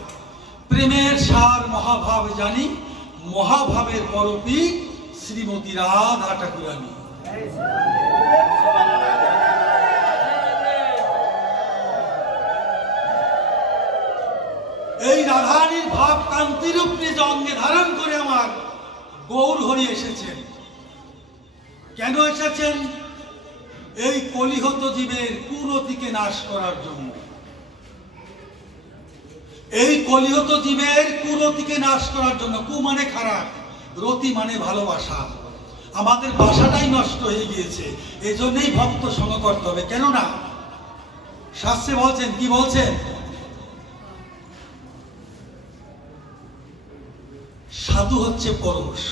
প্রেমের সার মহাভাব জানি, মহাভাবের পরপী শ্রীমতী রাধা ঠাকুরানী। এই রাধারানীর ভাব কান্তিরূপ নিজ অঙ্গে ধারণ করে আমার গৌর হরি এসেছেন। কেন এসেছেন? এই কলিহত জীবের কুরতিকে নাশ করার জন্য। এই কলিহত জীবের কুরতিকে নাশ করার জন্য। কু মানে খারাপ, রতি মানে ভালোবাসা। আমাদের বাসাটাই নষ্ট হয়ে গিয়েছে। এই জন্যই ভক্ত সঙ্গ করতে হবে। কেননা শাস্ত্রে বলছেন, কি বলছেন? সাধু হচ্ছে পরশ।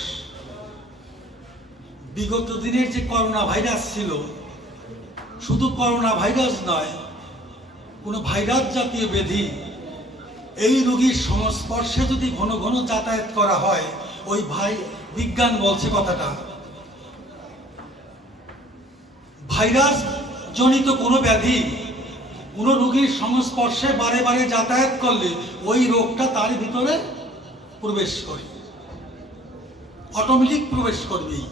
বিগত দিনের যে করোনা ভাইরাস ছিল, শুধু করোনা ভাইরাস নয়, কোন ভাইরাস জাতীয় ব্যাধি, এই রোগীর সংস্পর্শে যদি ঘন ঘন যাতায়াত করা হয়, ওই বিজ্ঞান বলছে কথাটা, ভাইরাস জনিত কোনো ব্যাধি কোন রোগীর সংস্পর্শে বারে বারে যাতায়াত করলে ওই রোগটা তার ভিতরে প্রবেশ করে, অটোমেটিক প্রবেশ করবেই।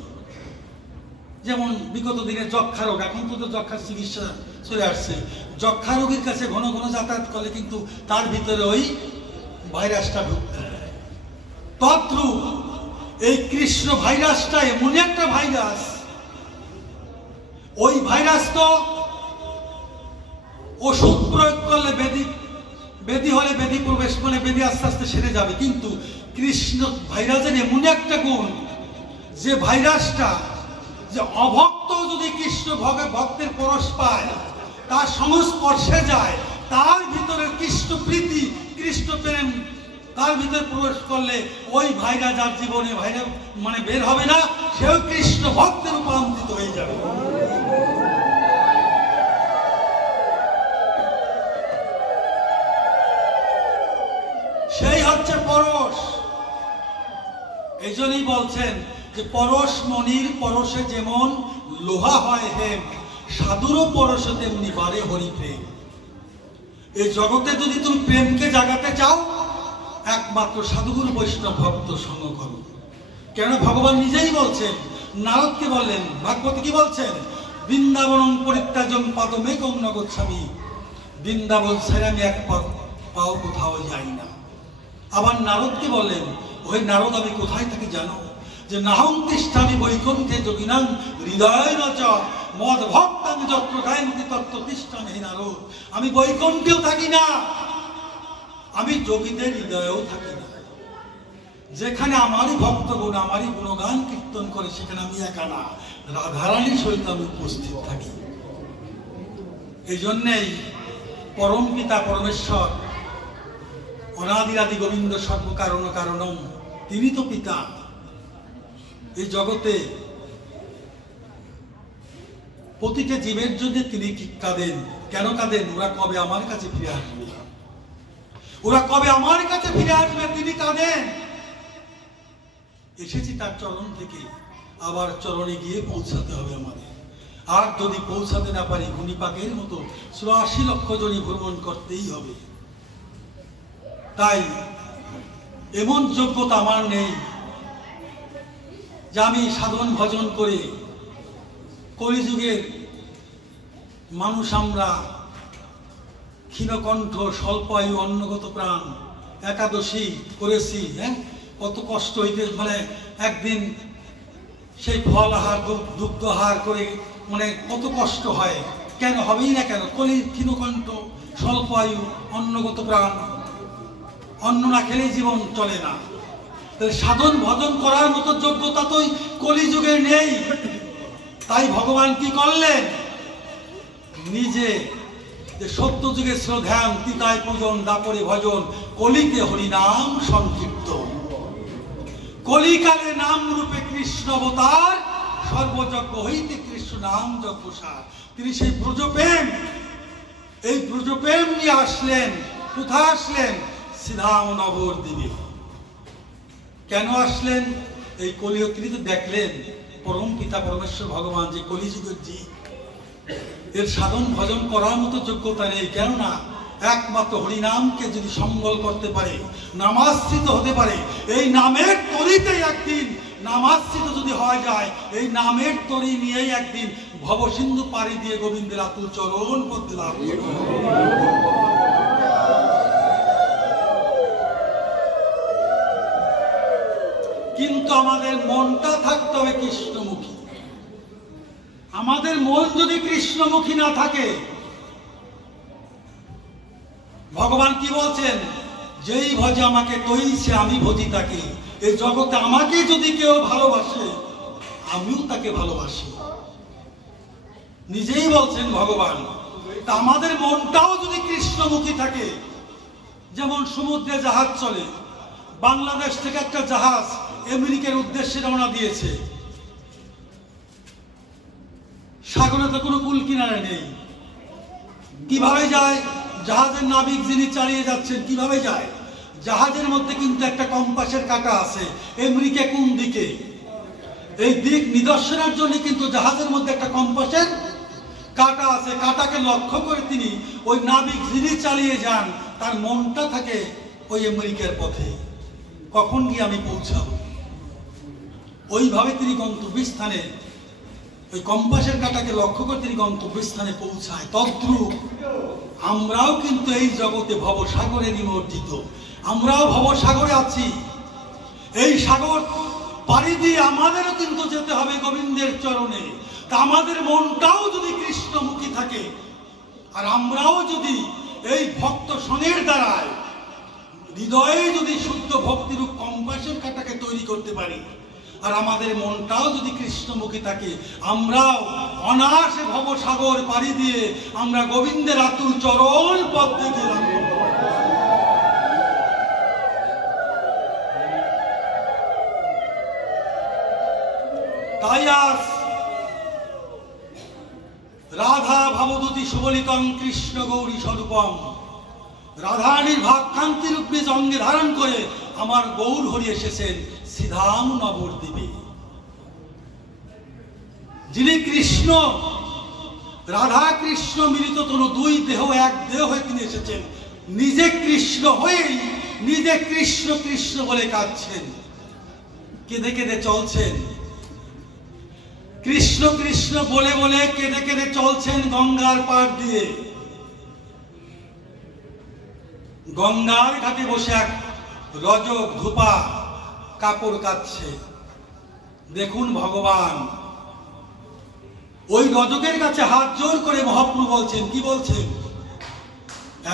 যেমন বিগত দিনে যক্ষা রোগ, এখন তো যক্ষার চিকিৎসা চলে আসছে। যক্ষা রোগীর কাছে ঘন ঘন যাতায়াত করলে কিন্তু তার ভিতরে ওই ভাইরাসটা ঢুকতে হয়। তদ্রূপ এই কৃষ্ণ ভাইরাসটা এমন একটা ভাইরাস, ওই ভাইরাস তো ওষুধ প্রয়োগ করলে ব্যাধি হলে ব্যাধি প্রবেশ করলে ব্যাধি আস্তে আস্তে সেরে যাবে। কিন্তু কৃষ্ণ ভাইরাসের এমন একটা গুণ, যে ভাইরাসটা যে অভক্ত যদি কৃষ্ণ ভক্তের পরশ পায়, তার সংস্পর্শে যায়, তার ভিতরে কৃষ্ণ প্রীতি, কৃষ্ণ প্রেম তার ভিতরে প্রবেশ করলে ওই ভাইরাস যার জীবনে ভাইরাস মানে বের হবে না, সেও কৃষ্ণ ভক্তের রূপান্তরিত হয়ে যাবে। সেই হচ্ছে পরশ। এই জন্যই বলছেন যে পরশ মনির পরশে যেমন লোহা হয় হেম, সাধুরও পরশে তেমনি বারে হরি প্রেম। এই জগতে যদি তুমি প্রেমকে জাগাতে চাও, একমাত্র সাধুগুরু বৈষ্ণব ভক্ত সঙ্গ করো। কেন? ভগবান নিজেই বলছেন, নারদকে বললেন, ভাগবত কি বলছেন? বৃন্দাবন পরিত্যাজন পাদমেকং ন গচ্ছামি, বৃন্দাবন ছেড়ে আমি এক পাও কোথাও যাই না। আবার নারদকে বললেন, ওই নারদ আমি কোথায় থাকি জানো? যে নাহং তিষ্ঠামি বৈকুণ্ঠে যোগিনাং হৃদয় নচ মদ ভক্তাং যত্র গায়ন্তি তত্ত্ব তিষ্ঠামি হে নারদ। আমি বৈকুণ্ঠেও থাকি না, আমি যোগীদের হৃদয়েও থাকি না। যেখানে আমারই ভক্তগণ আমারই গুণগান কীর্তন করে, সেখানে আমি একা না, রাধারানীর সহিত আমি উপস্থিত থাকি। এই জন্যেই পরম পিতা পরমেশ্বর অনাদিরাদি গোবিন্দ সর্বকারণ কারণম, তিনি তো পিতা। এই জগতে প্রতিটা জীবের জন্য তিনি কাঁদেন। কেন কাঁদেন? ওরা কবে আমার কাছে ফিরে আসবে, ওরা কবে আমার কাছে ফিরে আসবে, তিনি কাঁদেন। এসেছি তার চরণ থেকে, আবার চরণে গিয়ে পৌঁছাতে হবে আমাদের। আর যদি পৌঁছাতে না পারি, ঘূর্ণিপাকের মতো ৮৪ লক্ষ জনই ভ্রমণ করতেই হবে। তাই এমন যোগ্যতা আমার নেই যে আমি সাধন ভজন করে কলিযুগের মানুষ আমরা ক্ষীণকণ্ঠ স্বল্পায়ু অন্নগত প্রাণ একাদশী করেছি, হ্যাঁ, কত কষ্ট হইতে, মানে একদিন সেই ফল আহার দুগ্ধ আহার করে মানে কত কষ্ট হয়। কেন হবেই না কেন? কলি ক্ষীণকণ্ঠ স্বল্পায়ু অন্নগত প্রাণ, অন্ন না খেলেই জীবন চলে না। তাহলে সাধন ভজন করার মতো যোগ্যতা তো কলিযুগে নেই। তাই ভগবান কি করলেন? নিজে যে সত্য যুগে শ্রদ্ধান তিতায় পূজন দাপরে ভজন, কলিতে হরিনাম সংকীর্তন, কলিকালে নাম রূপে কৃষ্ণ অবতার, সর্বযজ্ঞ হইতে কৃষ্ণ নাম যজ্ঞসার। তিনি সেই ব্রজপ্রেম, এই ব্রজপ্রেম নিয়ে আসলেন। কোথায় আসলেন? শ্রীধাম নবদ্বীপে। কেন আসলেন? এই কলিযুগ তিনি তো দেখলেন পরম পিতা পরমেশ্বর ভগবান যে কলিযুগের জীব, এর সাধন ভজন করার মতো যোগ্যতা নেই। কেননা একমাত্র হরিনামকে যদি সম্বল করতে পারে, নামাশ্রিত হতে পারে, এই নামের তরিতে একদিন নামাশ্রিত যদি হওয়া যায়, এই নামের তরি নিয়েই একদিন ভবসিন্ধু পাড়ি দিয়ে গোবিন্দের আতুল চরণ পদ্মে লাভ করবে। কিন্তু আমাদের মনটা থাকতে হবে কৃষ্ণমুখী। আমাদের মন যদি কৃষ্ণমুখী না থাকে, ভগবান কি বলছেন? যেই ভজে আমাকে তৈ সে আমি ভজি তাকে। এই জগতে আমাকে যদি কেউ ভালোবাসে, আমিও তাকে ভালোবাসি, নিজেই বলছেন ভগবান। তা আমাদের মনটাও যদি কৃষ্ণমুখী থাকে, যেমন সমুদ্রে জাহাজ চলে, বাংলাদেশ থেকে একটা জাহাজ আমেরিকার উদ্দেশ্যে রওনা দিয়েছে, সাগরে তো কোনো কুল কিনারা নেই, কিভাবে যায়? জাহাজের নাবিক যিনি চালিয়ে যাচ্ছেন কিভাবে যায়? জাহাজের মধ্যে কিন্তু একটা কম্পাসের কাঁটা আছে, আমেরিকা কোন দিকে, এই দিক নিদর্শনের জন্য কিন্তু জাহাজের মধ্যে একটা কম্পাসের কাঁটা আছে। কাঁটাকে লক্ষ্য করে তিনি, ওই নাবিক যিনি চালিয়ে যান, তার মনটা থাকে ওই আমেরিকার পথে, কখন গিয়ে আমি পৌঁছাবো। ওইভাবে তিনি গন্তব্যস্থানে ওই কম্পাসের কাঁটাকে লক্ষ্য করে তিনি গন্তব্যস্থানে পৌঁছায়। তদ্রূপ আমরাও কিন্তু এই জগতে ভবসাগরে নিমজ্জিত, আমরাও ভবসাগরে আছি। এই সাগর পাড়ি দিয়ে আমাদেরও কিন্তু যেতে হবে গোবিন্দের চরণে। তা আমাদের মনটাও যদি কৃষ্ণমুখী থাকে, আর আমরাও যদি এই ভক্ত সনের দ্বারায় হৃদয়ে যদি শুদ্ধ ভক্তিরূপ কম্পাসের কাঁটাকে তৈরি করতে পারি, আর আমাদের মনটাও যদি কৃষ্ণমুখী থাকে, আমরাও অনায়াসে ভবসাগর পাড়ি দিয়ে আমরা গোবিন্দের আতুল চরণ পদ্মে গেলাম। তাই আজ রাধা ভাবদূতি সুবলিতং কৃষ্ণ গৌরী স্বরূপম, রাধারানীর ভাবকান্তি রূপ নিজ অঙ্গে ধারণ করে আমার গৌর হরি এসেছেন শ্রীধাম নবদ্বীপে। যিনি কৃষ্ণ, রাধা কৃষ্ণ মিলিত তনু, দুই দেহ এক দেহ হয়ে তিনি এসেছেন। নিজে কৃষ্ণ হয়েই নিজে কৃষ্ণ কৃষ্ণ বলে কাঁদছেন, কেঁদে কেঁদে চলছেন। কৃষ্ণ কৃষ্ণ বলে বলে কেঁদে কেঁদে চলছেন গঙ্গার পাড় দিয়ে। গঙ্গার ঘাটে বসে এক রজক ধূপা কাপড় কাচ্ছে। দেখুন ভগবান ওই রজকের কাছে হাত জোর করে মহাপ্রভু বলছেন, কি বলছেন?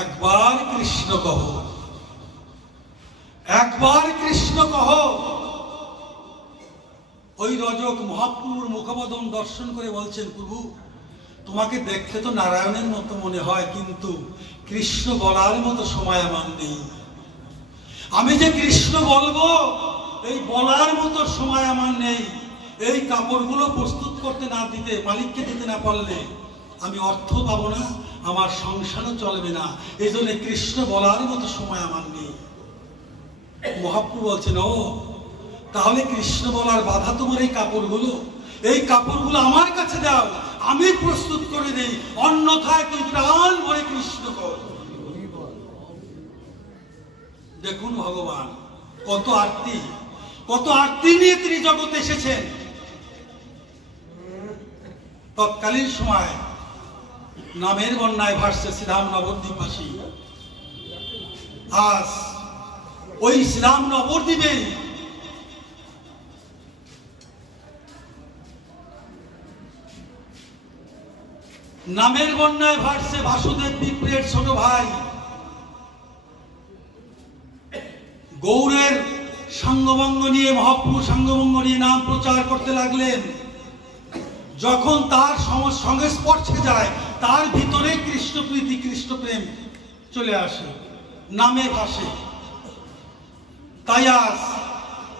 একবার কৃষ্ণ কহ, একবার কৃষ্ণ কহ। ওই রজক মহাপ্রভুর মুখবদন দর্শন করে বলছেন, প্রভু তোমাকে দেখতে তো নারায়ণের মতো মনে হয়, কিন্তু কৃষ্ণ বলার মতো সময় আমার নেই। আমি যে কৃষ্ণ বলবো এই বলার মতো সময় আমার নেই। এই কাপড়গুলো প্রস্তুত করতে না দিতে, মালিককে দিতে না পারলে আমি অর্থ পাবো না, আমার সংসারও চলবে না। এই জন্য কৃষ্ণ বলার মতো সময় আমার নেই। মহাপ্রভু বলছেন, ও তাহলে কৃষ্ণ বলার বাধা তোমার এই কাপড়গুলো আমার কাছে দাও, আমি প্রস্তুত করে দেই, অন্যথায় তুই প্রাণ ভরে কৃষ্ণ কর। দেখুন ভগবান কত আরতি নিয়ে তিনি জগতে এসেছেন। তৎকালীন সময় নামের বন্যায় ভাসছে শ্রীরাম নবদ্বীপবাসী। আজ ওই শ্রীরাম নবদ্বীপে নামের বন্যায় ভাসছে বাসুদেব বিপ্রের ছোট ভাই। গৌরের সাঙ্গভঙ্গ নিয়ে, মহাপ্রভু সাঙ্গভঙ্গ নিয়ে নাম প্রচার করতে লাগলেন। যখন তার সঙ্গে স্পর্শে যায়, তার ভিতরে কৃষ্ণ প্রীতি, কৃষ্ণ প্রেম চলে আসে, নামে ভাসে। তাই আজ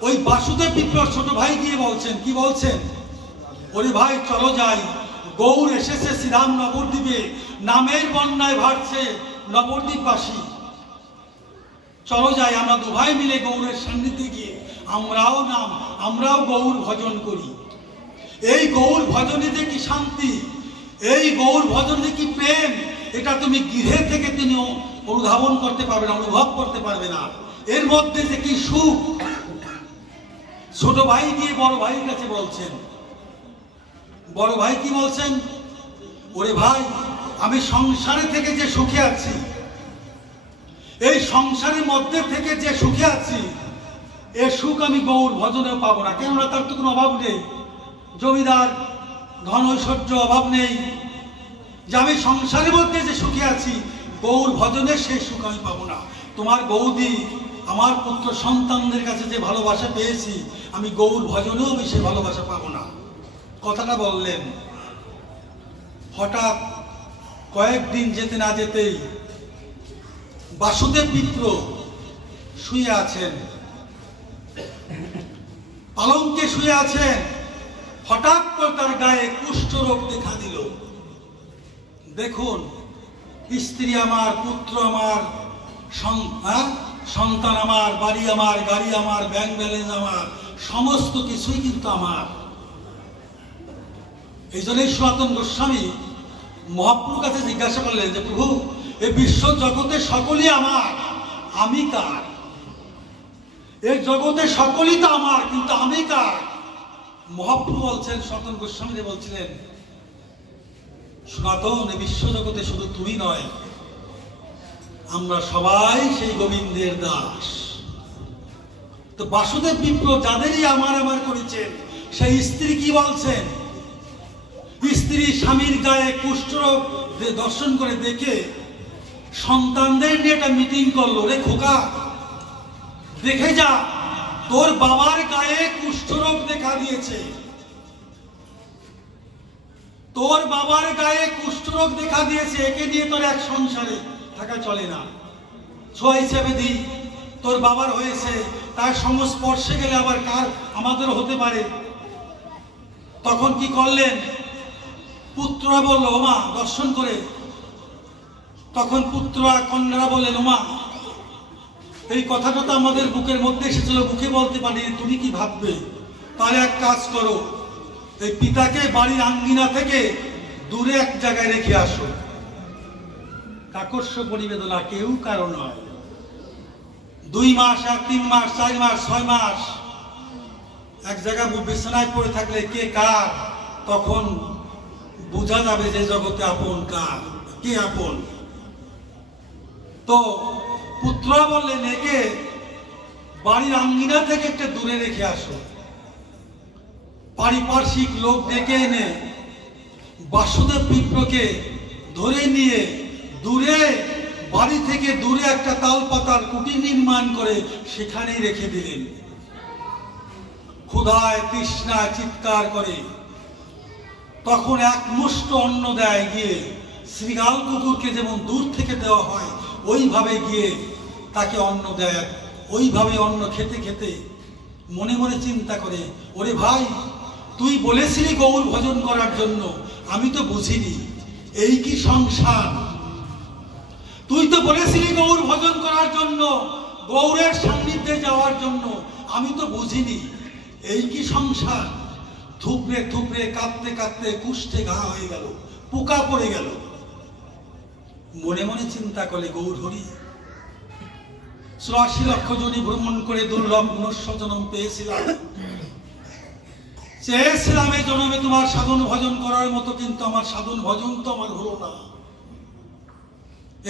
ওই বাসুদেব বিপ্রর ছোট ভাই গিয়ে বলছেন, কি বলছেন? ওরে ভাই চলো যাই, গৌর এসেছে শ্রীরাম নবদ্বীপে, নামের বন্যায় ভাসছে নবদ্বীপবাসী। চলো যাই, আমরা দু ভাই মিলে গৌরের সান্নিধ্যে গিয়ে আমরাও গৌর ভজন করি। এই গৌর ভজনীতে কি শান্তি, এই গৌর ভজনীতে কি প্রেম, এটা তুমি গৃহে থেকে তুমি অনুধাবন করতে পারবে না, অনুভব করতে পারবে না। এর মধ্যে যে কি সুখ। ছোট ভাই গিয়ে বড় ভাইয়ের কাছে বলছেন। বড় ভাই কি বলছেন? ওরে ভাই, আমি সংসারে থেকে যে সুখে আছি, এই সংসারের মধ্যে থেকে যে সুখে আছি, এ সুখ আমি গৌর ভজনে পাবো না। কেননা তার তো কোনো অভাব নেই, জমিদার ধন ঐশ্বর্য অভাব নেই। যে আমি সংসারের মধ্যে যে সুখে আছি, গৌর ভজনে সেই সুখ আমি পাবো না। তোমার বৌদি, আমার পুত্র সন্তানদের কাছে যে ভালোবাসা পেয়েছি, আমি গৌর ভজনেও আমি সেই ভালোবাসা পাবো না। কথাটা বললেন। হঠাৎ কয়েকদিন যেতে না যেতেই বাসুদেব বিপ্র শুয়ে আছেন, পালঙ্কে শুয়ে আছেন। হঠাৎ করে তার গায়ে কুষ্ঠরোগ দেখা দিল। দেখুন, স্ত্রী আমার, পুত্র আমার, সন্তান আমার, বাড়ি আমার, গাড়ি আমার, ব্যাংক ব্যালেন্স আমার, সমস্ত কিছুই কিন্তু আমার। এই জন্যই সনাতন গোস্বামী মহাপ্রভুর কাছে জিজ্ঞাসা করলেন যে, প্রভু, এই বিশ্ব জগতে সকলই আমার, আমি কার? এই জগতে সকলই তো আমার, কিন্তু আমি কার? মহাপ্রভু বলছেন, সনাতন গোস্বামী বলছিলেন, সনাতন, এই বিশ্ব জগতে শুধু তুমি নয়, আমরা সবাই সেই গোবিন্দের দাস। তো বাসুদেব বিপ্র যাদেরই আমার করেছেন, সেই স্ত্রী কি বলছেন? স্ত্রী স্বামীর গায়ে কুষ্ঠরোগ দর্শন করে দেখে সন্তানদের নিয়ে একটা মিটিং করলো। রে খোকা, দেখে যা, তোর বাবার গায়ে কুষ্ঠরোগ দেখা দিয়েছে, তোর বাবার গায়ে কুষ্ঠরোগ দেখা দিয়েছে, একে নিয়ে তোর এক সংসারে থাকা চলে না। ছোঁয়া হিসেবে দিই, তোর বাবার হয়েছে, তার সংস্পর্শে গেলে আবার কার আমাদেরও হতে পারে। তখন কি করলেন? পুত্ররা বলল, ওমা, দর্শন করে। তখন পুত্ররা, কন্যারা বললেন, ওমা, এই কথাটা তো আমাদের বুকের মধ্যে এসেছিল, বুকে বলতে পারি, তুমি কি ভাববে? তাহলে এক কাজ করো, এই পিতাকে বাড়ির আঙ্গিনা থেকে দূরে এক জায়গায় রেখে আসো। কাকস্য পরিবেদনা, কেউ কারো নয়। 2 মাস, 3 মাস, 4 মাস, 6 মাস এক জায়গায় বিছানায় পড়ে থাকলে কে কার, তখন বোঝা যাবে যে জগতে আপন কার, কে আপন। তো পুত্ররা বললেন, একে বাড়ির আঙ্গিনা থেকে একটু দূরে রেখে আসো। পারিপার্শ্বিক লোক ডেকে এনে বাসুদেব বিপ্রকে ধরে নিয়ে দূরে, বাড়ি থেকে দূরে একটা তালপাতার কুটির নির্মাণ করে সেখানেই রেখে দিলেন। ক্ষুধায় তৃষ্ণায় চিৎকার করে তখন এক মুষ্ট অন্ন দেয় গিয়ে, শ্রীগাল কুকুরকে যেমন দূর থেকে দেওয়া হয় ওইভাবে গিয়ে তাকে অন্ন দেয়। ওইভাবে অন্ন খেতে খেতে মনে মনে চিন্তা করে, ওরে ভাই, তুই বলেছিলি গৌর ভজন করার জন্য, আমি তো বুঝিনি এই কি সংসার। তুই তো বলেছিলি গৌর ভজন করার জন্য, গৌরের সান্নিধ্যে যাওয়ার জন্য, আমি তো বুঝিনি এই কি সংসার। থুপড়ে থুপড়ে কাঁদতে কাঁদতে কুষ্ঠে ঘা হয়ে গেল, পোকা পড়ে গেল। মনে মনে চিন্তা করে, গৌর হরি ৮৪ লক্ষ জনি ভ্রমণ করে দুর্লভ মনুষ্য জন্ম পেয়েছিলাম, চেয়েছিলাম এই জন্মে তোমার সাধন ভজন করার মতো, কিন্তু আমার সাধন ভজন তো আমার হলো না।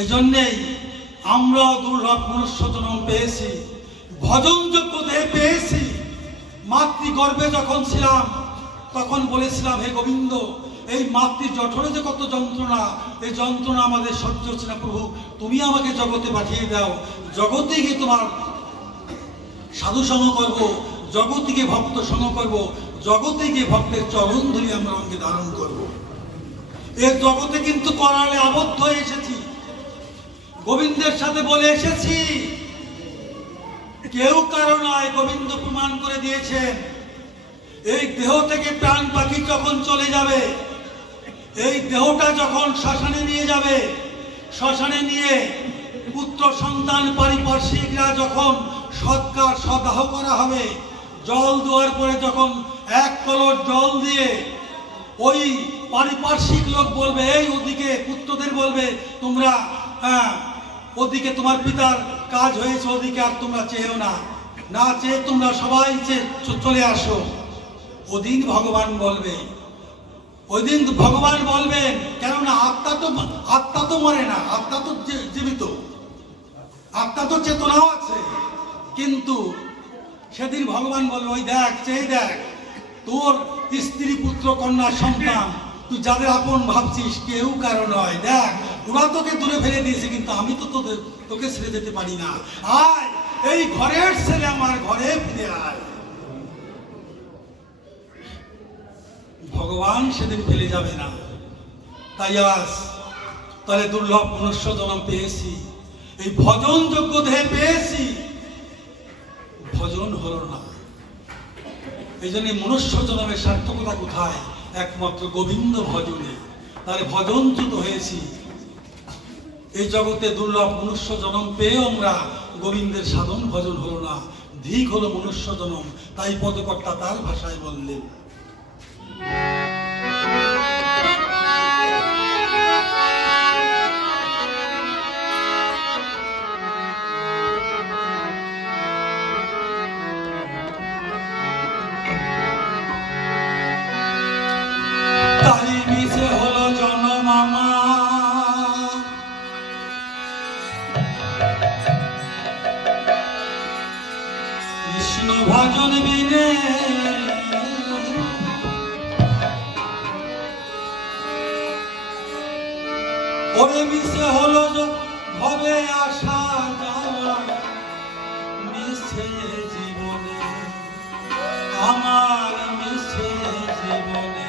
এজন্যেই আমরা দুর্লভ মনুষ্য জন্ম পেয়েছি, ভজনযোগ্য দেহ পেয়েছি। মাতৃগর্ভে যখন ছিলাম তখন বলেছিলাম, হে গোবিন্দ, এই মাতৃ জঠরে যে কত যন্ত্রণা, এই যন্ত্রণা আমাদের সহ্য হচ্ছে না, প্রভু তুমি আমাকে জগতে পাঠিয়ে দাও, জগতে গিয়ে তোমার সাধু সঙ্গ করবো, জগতে গিয়ে ভক্ত সঙ্গ করবো, জগতে গিয়ে ভক্তের চরণ ধরে আমরা অঙ্গে ধারণ করবো। এর জগতে কিন্তু করালে আবদ্ধ হয়ে এসেছি, গোবিন্দের সাথে বলে এসেছি, কেউ কারো নয়, গোবিন্দ প্রমাণ করে দিয়েছেন। এই দেহ থেকে প্রাণ পাখি যখন চলে যাবে, এই দেহটা যখন শ্মশানে নিয়ে যাবে, শ্মশানে নিয়ে পুত্র সন্তান পারিপার্শ্বিকরা যখন সৎকার সদাহ করা হবে, জল দেওয়ার পরে যখন এক কলস জল দিয়ে ওই পারিপার্শ্বিক লোক বলবে, এই ওদিকে পুত্রদের বলবে, তোমরা ওদিকে তোমার পিতার কাজ হয়েছে, ওদিকে আর তোমরা চেয়েও না, না চেয়ে তোমরা সবাই চলে আসো। ওদিন ভগবান বলবে, ওই দিন ভগবান বলবেন, কেননা আত্মা তো মরে না, আত্মা তো জীবিত, আত্মা তো চেতনাও আছে। কিন্তু সেদিন ভগবান বলবে, ওই দেখ, চেয়ে দেখ, তোর স্ত্রী পুত্র কন্যা সন্তান তুই যাদের আপন ভাবছিস কেউ কারো নয়, দেখ ওরা তোকে দূরে ফেলে দিয়েছে, কিন্তু আমি তো তোকে ছেড়ে যেতে পারি না। আয়, এই ঘরের ছেলে আমার ঘরে ফিরে আয়। ভগবান সেদিন ফেলে যাবে না। তাই আজ তাহলে দুর্লভ মনুষ্য জন্ম পেয়েছি, এই ভজন যোগ্য দেহে পেয়েছি, ভজন হলো না। এই জন্য মনুষ্য জন্মের সার্থকতা কোথায়? একমাত্র গোবিন্দ ভজনে। তাহলে ভজনচ্যুত হয়েছি। এই জগতে দুর্লভ মনুষ্য জন্ম পেয়েও আমরা গোবিন্দের সাধন ভজন হলো না, ধিক হলো মনুষ্য জন্ম। তাই পদকর্তা তার ভাষায় বললেন, তাই মিছে হলো জন্ম আমার, কৃষ্ণ ভজন বিনে ওরে মিছে হলো ভবে আসা যাওয়া, মিছে জীবনে আমার, মিছে জীবনে।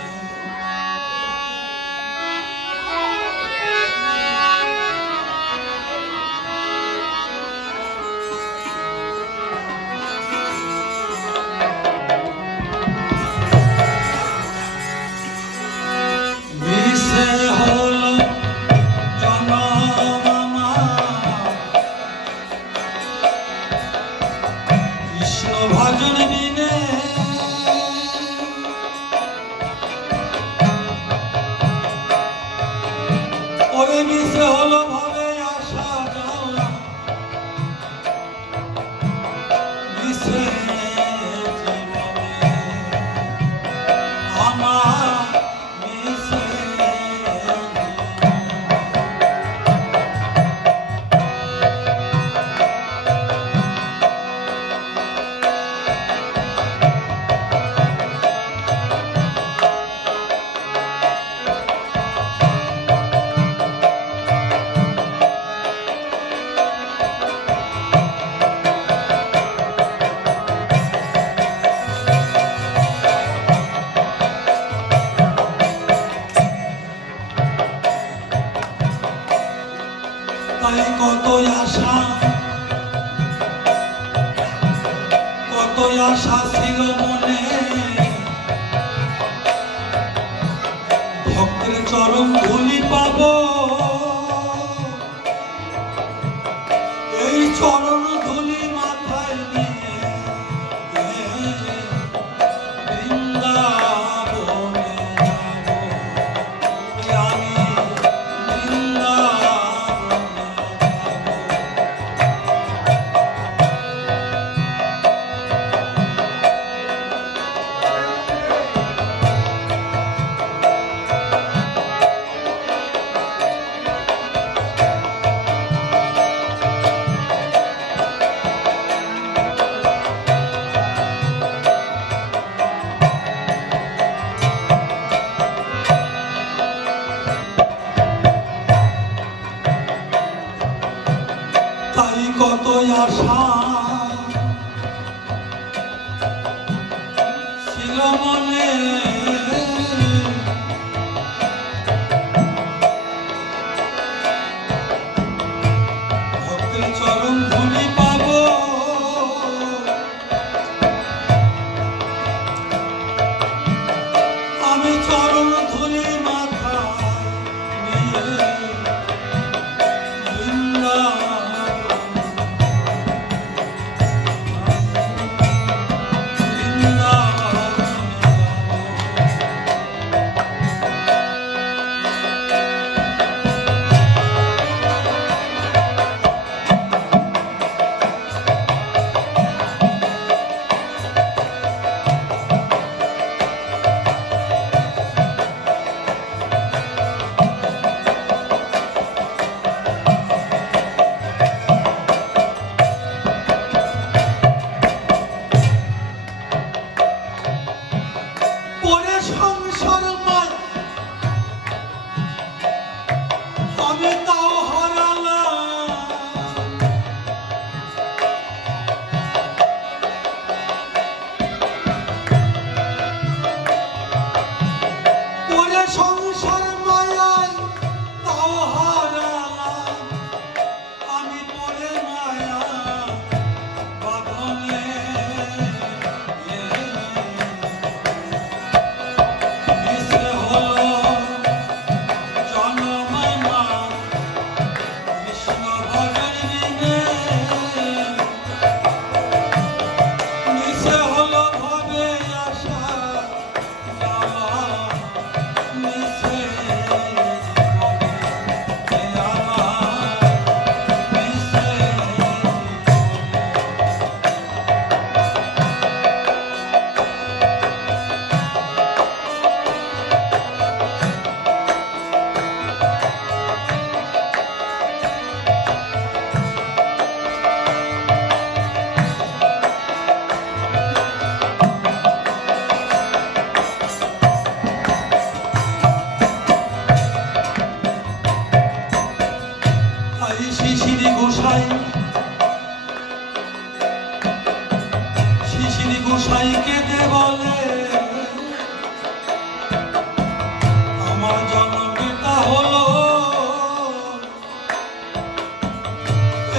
আশা ছিল মনে, ভক্তের চরণ ধুলি পাবো, এই চরণ ধুলি মাথায় নিয়ে বৃন্দাবনে যাবো, আমি বৃন্দাবনে তাই কত আশা ছিল মনে, ভক্তের চরণ ধুলি পাবো, আমি চরণ ধুলি মাথায় নিয়ে পরে সংসার মায় আমি তাও হারালাম, পরে সংসার মায়ায় তাও হারালাম, আমি পরে মায়া বাঁধনে শিশির গোসাইকে দে বলে আমার জন্মটা হলো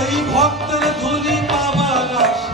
এই ভক্তের ধুলি পাবার আশে,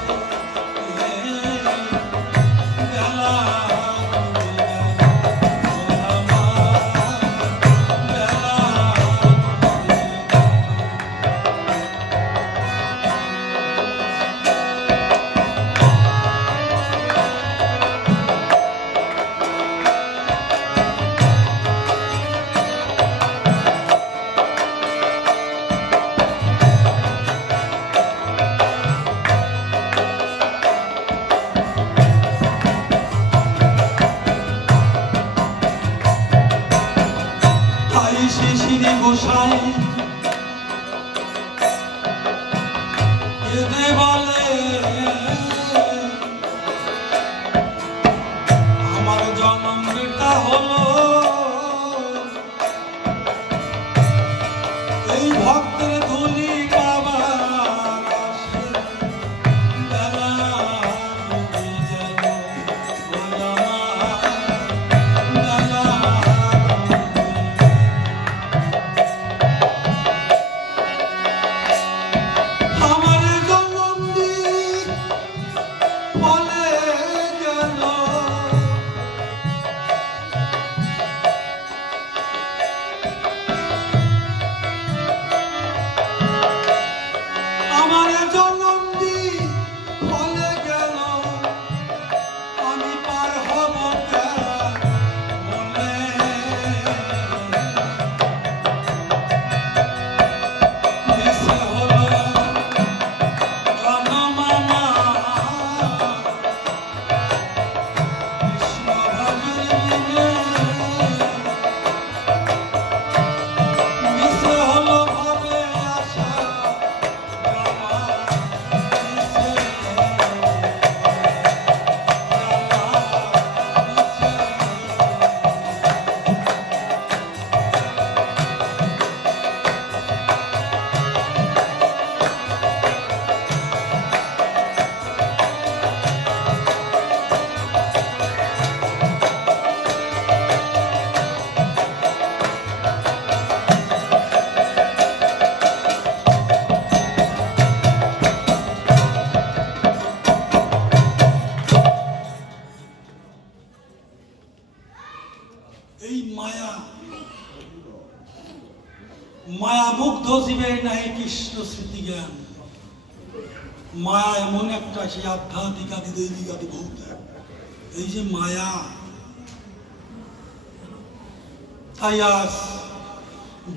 মায়া মুগ্ধ জীবের নাই কৃষ্ণ স্মৃতি জ্ঞান। মায়া এমন একটা, সেই আধ্যাত্মিক আদি দৈবিক আদি ভৌতিক, এই যে মায়া। তাই আজ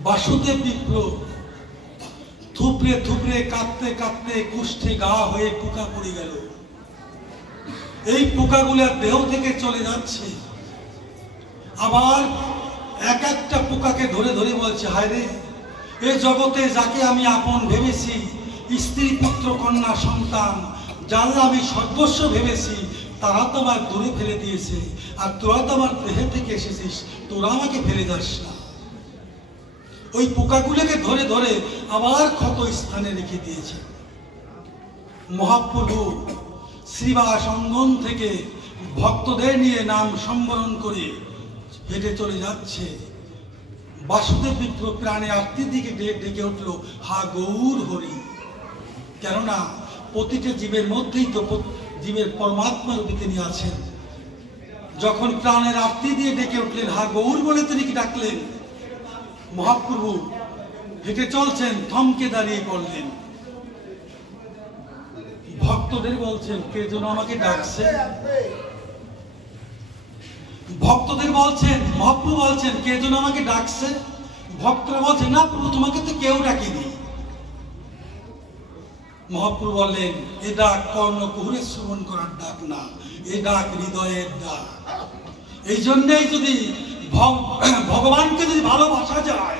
বাসুদেব বিপ্র থুপড়ে থুপড়ে কাঁদতে কাঁদতে কুষ্ঠে গা হয়ে পোকা পড়ে গেল। এই পোকাগুলো দেহ থেকে চলে যাচ্ছে, আবার এক একটা পোকাকে ধরে ধরে বলছে, হায় রে, এই জগতে যাকে আমি আপন ভেবেছি, স্ত্রী পুত্র কন্যা সন্তান, যারা আমি সর্বস্ব ভেবেছি, তারা তো আমার দূরে ফেলে দিয়েছে, আর তোরা তো আমার দেহে থেকে এসেছিস, তোরা আমাকে ফেলে যাস না। ওই পোকাগুলোকে ধরে ধরে আবার ক্ষত স্থানে রেখে দিয়েছে। মহাপ্রভু শ্রীবাস অঙ্গন থেকে ভক্তদের নিয়ে নাম সম্বরণ করে হেঁটে চলে যাচ্ছে। বাসুদেব বিপ্র প্রাণে আত্মীর দিকে ডেকে উঠল, হা গৌর হরি। কেননা প্রতিটা জীবের মধ্যেই তো জীবের পরমাত্মা রূপে তিনি আছেন। যখন প্রাণের আত্মী দিয়ে ডেকে উঠলেন, হা গৌর বলে তিনি কি ডাকলেন, মহাপ্রভু হেঁটে চলছেন, থমকে দাঁড়িয়ে পড়লেন। ভক্তদের বলছেন, কে যেন আমাকে ডাকছে। ভক্তদের বলছেন, মহাপ্রভু বলছেন, কে যেন আমাকে ডাকছে। ভক্তরা বলছেন, না প্রভু, তোমাকে তো কেউ ডাকেনি। মহাপ্রভু বললেন, এ ডাক কর্ণকুহরে শ্রবণ করার ডাক না, এ ডাক হৃদয়ের ডাক। এই জন্যই যদি ভগবানকে যদি ভালোবাসা যায়,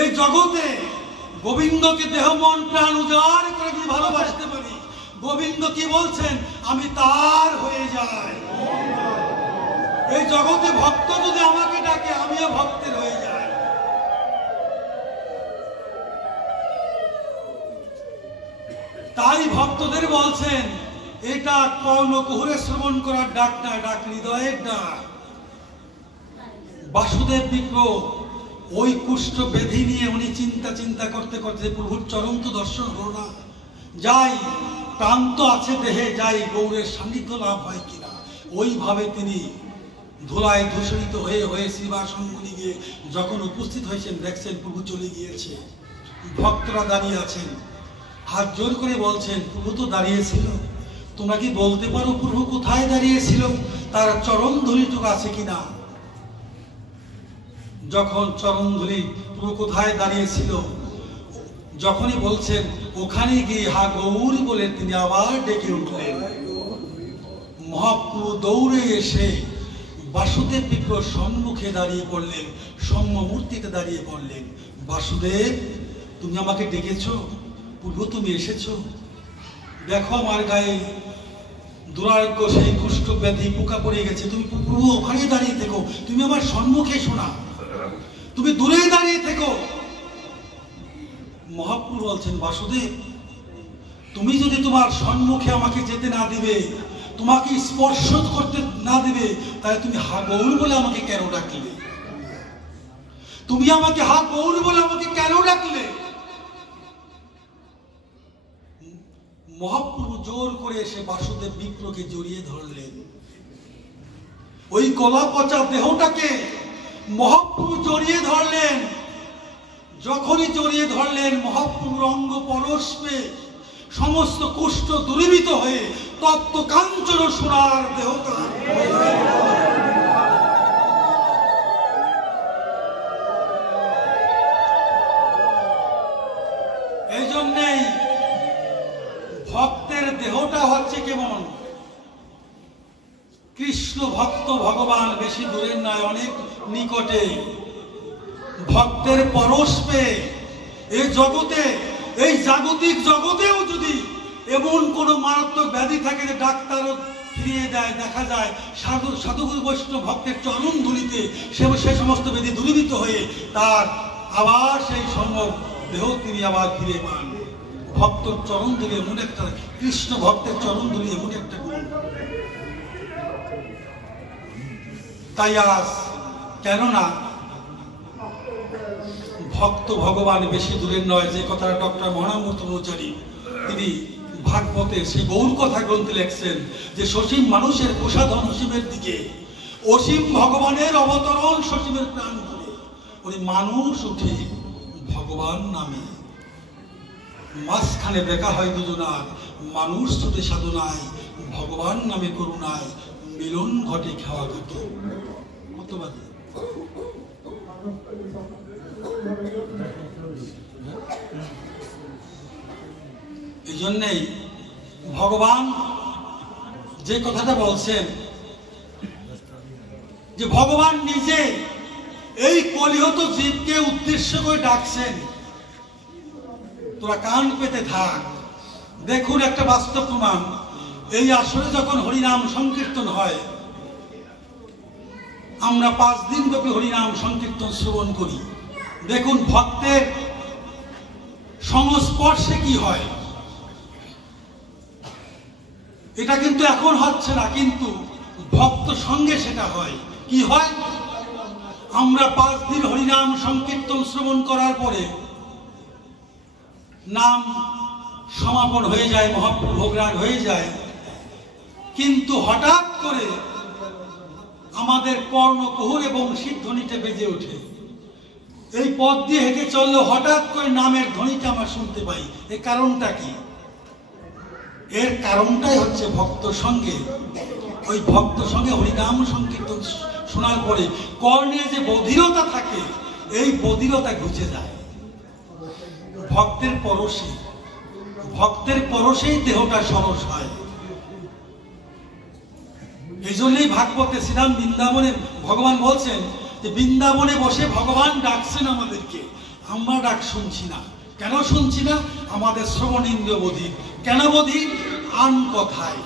এই জগতে গোবিন্দকে দেহ মন প্রাণ উজাড় করে যদি ভালোবাসতে পারি, গোবিন্দ কি বলছেন, আমি তার হয়ে যাই। এই জগতে ভক্ত যদি আমাকে ডাকে, আমিও ভক্তের হয়ে যাই। তাই ভক্তদের বলছেন, এটা কর্ণকুহরে শ্রবণ করার ডাক না, ডাক হৃদয়ের ডাক। বাসুদেব বিপ্র ওই কুষ্ঠ ব্যাধি নিয়ে উনি চিন্তা করতে করতে প্রভুর চরণ তো দর্শন হলো না। যাই প্রান্ত আছে দেহে, যাই গৌরের সান্নিধ্য লাভ হয় কিনা, ওইভাবে তিনি ধুলায় ধূসরিত হয়ে হয়ে শ্রীবাসঙ্গনে গিয়ে যখন উপস্থিত হয়েছেন, দেখছেন প্রভু চলে গিয়েছে। ভক্তরা দাঁড়িয়ে আছেন, হাত জোর করে বলছেন, প্রভু তো দাঁড়িয়েছিল, তোমরা কি বলতে পারো প্রভু কোথায় দাঁড়িয়েছিল, তার চরণ ধুলিটুকু আছে কিনা। যখন চরণ ধুলি প্রভু কোথায় দাঁড়িয়েছিল, যখনই বলছেন, ওখানে গিয়ে হা গৌর বলে তিনি আবার ডেকে উঠলেন। মহাপ্রভু দৌড়ে এসে বাসুদেব বিপ্র সম্মুখে দাঁড়িয়ে পড়লেন, সম্মূর্তিতে দাঁড়িয়ে পড়লেন। বাসুদেব, তুমি আমাকে ডেকেছো, প্রভু তুমি এসেছো, দেখো আমার গায়ে দুরারোগ্য সেই কুষ্ঠ ব্যাধি পোকা পড়ে গেছে, তুমি প্রভু ওখানে দাঁড়িয়ে থেকো, তুমি আমার সম্মুখে শোনা, তুমি দূরে দাঁড়িয়ে থেকো। মহাপ্রভু বলছেন, বাসুদেব, তুমি যদি তোমার সম্মুখে আমাকে যেতে না দিবে, তোমাকে স্পর্শ করতে না দিবে, তাহলে তুমি হা গৌর বলে আমাকে কেন ডাকলে? তুমি আমাকে হা গৌর বলে আমাকে কেন ডাকলে? মহাপ্রভু জোর করে এসে বাসুদেব বিপ্রকে জড়িয়ে ধরলেন। ওই গলা পচা দেহটাকে মহাপ্রভু জড়িয়ে ধরলেন। যখনই জড়িয়ে ধরলেন, মহাপ্রভুর অঙ্গ পরস্পে সমস্ত কুষ্ঠ দূরীভূত হয়ে তপ্ত কাঞ্চন সোনার দেহটা এই জন্যেই ভক্তের দেহটা হচ্ছে কেমন, কৃষ্ণ ভক্ত ভগবান বেশি দূরের নয়, অনেক নিকটে। ভক্তের পরস্পে এই জগতে, এই জাগতিক জগতেও যদি এমন কোন মারাত্মক ব্যাধি থাকে যে ডাক্তারও ফিরিয়ে দেয়, দেখা যায় সাধুগুরু বৈষ্ণব ভক্তের চরণ ধুলিতে সে সমস্ত ব্যাধি দূরীভূত হয়ে তার আবার সেই সম্ভব দেহ তিনি আবার ফিরে পান। ভক্তর চরণ ধুলি এমন একটা, কৃষ্ণ ভক্তের চরণ ধুলি এমন একটা গুণ। তাই আজ কেননা ভক্ত ভগবান বেশি দূরের নয়, যে কথাটা ডক্টর মহানামূর্ত অনুচারী তিনি ভাগবতে সেই গৌর কথা গ্রন্থে লেখছেন যে সসীম মানুষের প্রসাধন অসীমের দিকে, অসীম ভগবানের অবতরণ সসীমের প্রাণ করে। উনি মানুষ উঠে ভগবান নামে। মাঝখানে দেখা হয় দুজনার, মানুষ তোতে সাধনায়, ভগবান নামে করুণায়, মিলন ঘটে খাওয়া ঘটে। কত বাজে? এই জন্যেই ভগবান যে কথাটা বলছেন, যে ভগবান নিজে এই কলিহত জীবকে উদ্দেশ্য করে ডাকছেন, তোরা কান পেতে থাক। দেখুন একটা বাস্তব প্রমাণ, এই আসরে যখন হরিনাম সংকীর্তন হয়, আমরা 5 দিন ব্যাপী হরিনাম সংকীর্তন শ্রবণ করি। দেখুন ভক্তের সংস্পর্শে কি হয়। এটা কিন্তু এখন হচ্ছে না, কিন্তু ভক্ত সঙ্গে সেটা হয়। কি হয়? আমরা 5 দিন হরিনাম সংকীর্তন শ্রবণ করার পরে নাম সমাপন হয়ে যায়, মহাপ্রভু ভোগরাগ হয়ে যায়, কিন্তু হঠাৎ করে আমাদের কর্ণকুহর এবং সিদ্ধনিটা বেজে ওঠে। এই পথ দিয়ে হেঁটে চললে হঠাৎ করে নামের ধ্বনিটা আমরা শুনতে পাই। এর কারণটা কি? এর কারণটাই হচ্ছে ভক্ত সঙ্গে। ওই ভক্ত সঙ্গে হরিনাম সংকীর্তন শোনার পরে কর্ণে যে বধিরতা থাকে, এই বধিরতা ঘুচে যায়। ভক্তের পরশে, ভক্তের পরশেই দেহটা সরস হয়। এই জন্যই ভাগবতে শ্রীরাম বৃন্দাবনে ভগবান বলছেন যে বৃন্দাবনে বসে ভগবান ডাকছেন আমাদেরকে, আমরা ডাক শুনছি না। কেন শুনছি না? আমাদের শ্রবণ ইন্দ্রিয় বধির। কেন বধির? আন কথায়,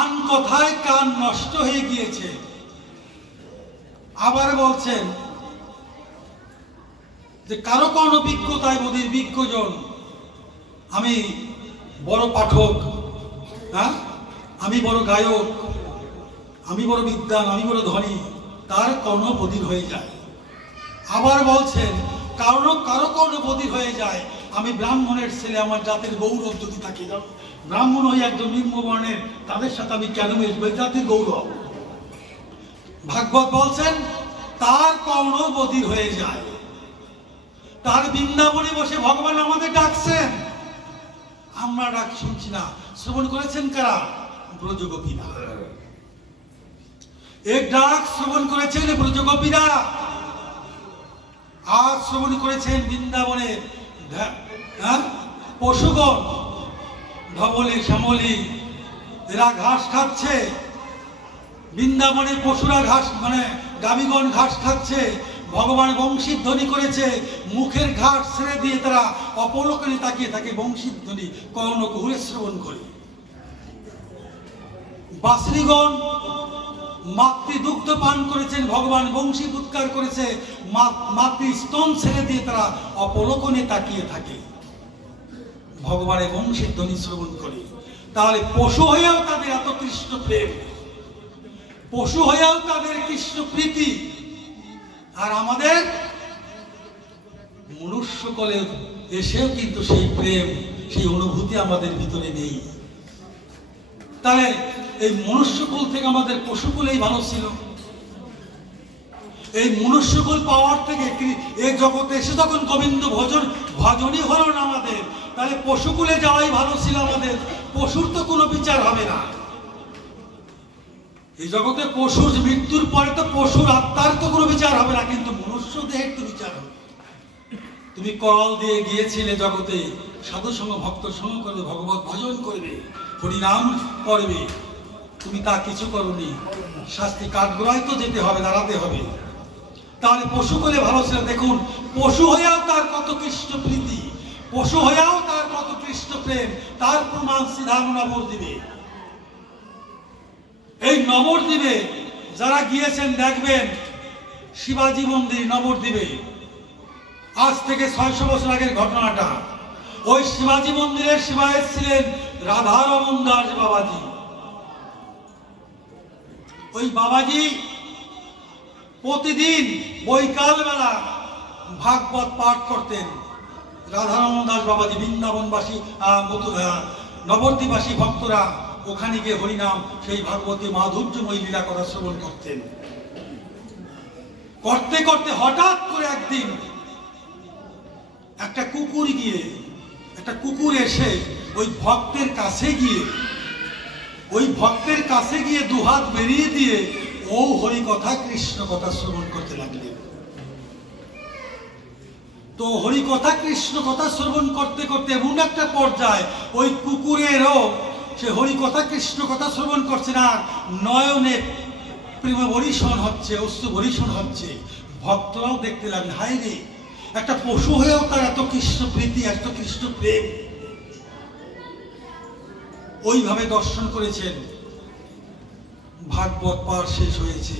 আন কথায় কান নষ্ট হয়ে গিয়েছে। আবার বলছেন যে কারো কোনো বিজ্ঞতায় বধির বিজ্ঞজন। আমি বড় পাঠক, হ্যাঁ, আমি বড় গায়ক, আমি বড় বিদ্বান, আমি বড় ধনী, তার কর্ণ বধির হয়ে যায়। আবার বলছেন কারো কর্ণ বধির হয়ে যায়, আমি ব্রাহ্মণের ছেলে, আমার জাতির গৌরব যদি থাকে, ব্রাহ্মণ হয়ে একজন নিম্নবর্ণের, তাদের সাথে আমি কেন মিশবো? জাতির গৌরব। ভাগবত বলছেন তার কর্ণ বধির হয়ে যায়। তার বৃন্দাবনে বসে ভগবান আমাদের ডাকছেন, আমরা ডাক শুনছি না। শ্রবণ করেছেন কারা? ব্রজগোপীরা। এক ডাক শ্রবণ করেছেন ব্রজগোপীরা, আর শ্রবণ করেছেন বৃন্দাবনে পশুগণ, ধবলি শ্যামলি, এরা ঘাস খাচ্ছে। বৃন্দাবনে পশুরা ঘাস, মানে গাভীগণ ঘাস খাচ্ছে। ভগবান বংশীর ধ্বনি করেছে, মুখের ঘাস ছেড়ে দিয়ে তারা অপলোকনে তাকিয়ে থাকে, বংশীর ধ্বনি কর্ণকুহরে শ্রবণ করে। বাসরিগণ মাতৃ দুগ্ধ পান করেছেন, ভগবান বংশী উৎকার করেছে, মাতৃ স্তন ছেড়ে দিয়ে তারা অপলোকনে তাকিয়ে থাকে, ভগবানের বংশীর ধ্বনি শ্রবণ করে। তাহলে পশু হয়েও তাদের এত কৃষ্ণ প্রেম, পশু হয়েও তাদের কৃষ্ণ প্রীতি, আর আমাদের মনুষ্যকলে এসেও কিন্তু সেই প্রেম, সেই অনুভূতি আমাদের ভিতরে নেই। তাহলে এই মনুষ্যকুল থেকে আমাদের পশুকুলেই ভালো ছিল। এই মনুষ্যকুল পাওয়ার থেকে এই জগতে এসে যখন গোবিন্দ ভজনই হলো না আমাদের, তাহলে পশুকুলে যাওয়াই ভালো ছিল আমাদের। পশুর তো কোনো বিচার হবে না এই জগতে। পশুর মৃত্যুর পরে তো পশুর আত্মার তো কোনো বিচার হবে না, কিন্তু মনুষ্য দেহের তো বিচার হবে। তুমি কল দিয়ে গিয়েছিলে জগতে, সাধু সঙ্গ ভক্ত সঙ্গ করবে, ভগবত ভজন করবে, হরিনাম করবে, তুমি তা কিছু করোনি। শাস্তি কাঠগড়ায় তো যেতে হবে, দাঁড়াতে হবে। তাহলে পশু বলে ভালো ছিল। দেখুন পশু হয়েও তার কত কৃষ্ণ প্রীতি, পশু হয়েও তার কত কৃষ্ণ প্রেম, তার প্রমাণ সিদ্ধান্ত নবদ্বীপে। এই নবদ্বীপে যারা গিয়েছেন দেখবেন শিবাজি মন্দির নবদ্বীপে, আজ থেকে 600 বছর আগের ঘটনাটা। ওই শিবাজি মন্দিরের শিবায় ছিলেন রাধারমণ দাস বাবাজি। ওই বাবাজি প্রতিদিন বৈকাল বেলা ভাগবত পাঠ করতেন। রাধারমণ দাস বাবাজি বৃন্দাবনবাসী, নবদ্বীপবাসী ভক্তরা ওখানে গিয়ে হরিনাম, সেই ভাগবতী মাধুর্যময়ী লীলা কথা শ্রবণ করতেন। করতে করতে হঠাৎ করে একদিন একটা কুকুর এসে ওই ভক্তের কাছে গিয়ে দুহাত বেরিয়ে দিয়ে ও হরি কথা কৃষ্ণ কথা শ্রবণ করতে লাগলেন। তো হরি কথা কৃষ্ণ কথা শ্রবণ করতে করতে এমন একটা পর্যায়ে ওই কুকুরেরও সে হরি কথা কৃষ্ণ কথা শ্রবণ করছে না, নয়নে প্রেম বরিশন হচ্ছে, অশ্রু বরিশন হচ্ছে। ভক্তরাও দেখতে লাগলেন, হায় রে, একটা পশু হয়েও তার এত কৃষ্ণ প্রীতি, এত কৃষ্ণ প্রেম। ওইভাবে দর্শন করেছেন। ভাগবত পাঠ শেষ হয়েছে।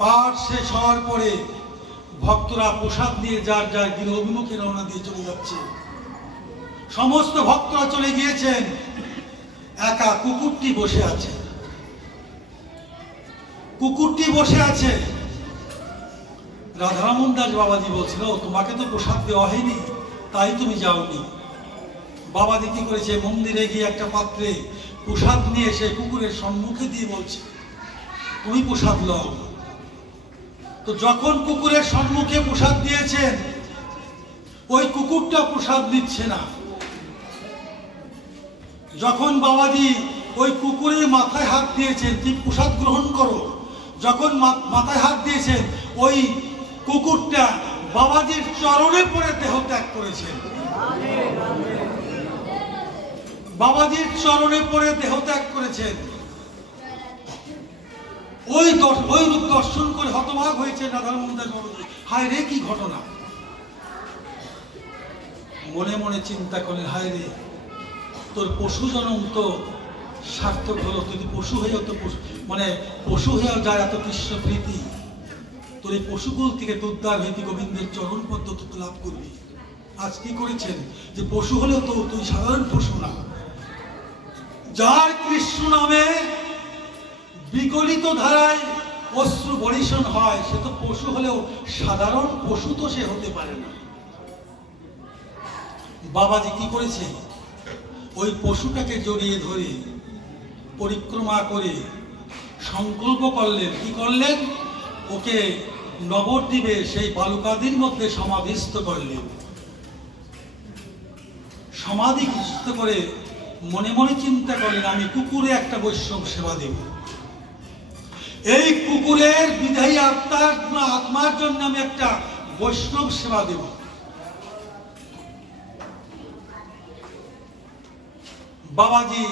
পাঠ শেষ হওয়ার পরে ভক্তরা প্রসাদ দিয়ে যার যার গৃহ অভিমুখে রওনা দিয়ে চলে যাচ্ছে। সমস্ত ভক্তরা চলে গিয়েছেন, একা কুকুরটি বসে আছে। রাধারমণ দাস বাবাজি বলছিল, তোমাকে তো প্রসাদ দেওয়া হয়নি, তাই তুমি যাওনি। বাবাজি কি করেছে, মন্দিরে গিয়ে একটা পাত্রে প্রসাদ নিয়ে এসে কুকুরের সম্মুখে দিয়ে বলছে, তুমি প্রসাদ লও। তো যখন কুকুরের সম্মুখে প্রসাদ দিয়েছেন, ওই কুকুরটা প্রসাদ নিচ্ছে না। যখন বাবাজি ওই কুকুরের মাথায় হাত দিয়েছেন, তুমি প্রসাদ গ্রহণ করো, যখন মাথায় হাত দিয়েছেন, ওই কুকুরটা বাবাজির চরণে পড়ে দেহ ত্যাগ করেছেন। বাবাজির চরণে পড়ে দেহ ত্যাগ করেছেন। ওই রূপ দর্শন করে হতবাক হয়েছে রাধারমণ দাস বাবাজি, হায় রে কি ঘটনা। মনে মনে চিন্তা করে, হায় রে, তোর পশু জন্ম তো সার্থক হলো। তুই পশু হয়েও তো পশু হয়েও যায় এত কৃষ্ণ প্রীতি, তোর এই পশুকুল থেকে উদ্ধার হইতে গোবিন্দের চরণ পদ্ধতি লাভ করবি। আজ কি করেছেন, যে পশু হলেও তো তুই সাধারণ পশু না। যার কৃষ্ণ নামে বিগলিত ধারায় অশ্রু বরিশন হয়, সে তো পশু হলেও সাধারণ পশু তো সে হতে পারে না। বাবাজি কি করেছে, ওই পশুটাকে জড়িয়ে ধরে পরিক্রমা করে সংকল্প করলেন। কি করলেন, ওকে নবদ্বীপে সেই বালুকাদির মধ্যে সমাধিস্থ করলেন। সমাধিস্থ করে মনে মনে চিন্তা করলেন, আমি কুকুরে একটা বৈষ্ণব সেবা দেব। এই কুকুরের বিধায়ী আত্মার জন্য আমি একটা বৈষ্ণব সেবা দেব। বাবাজি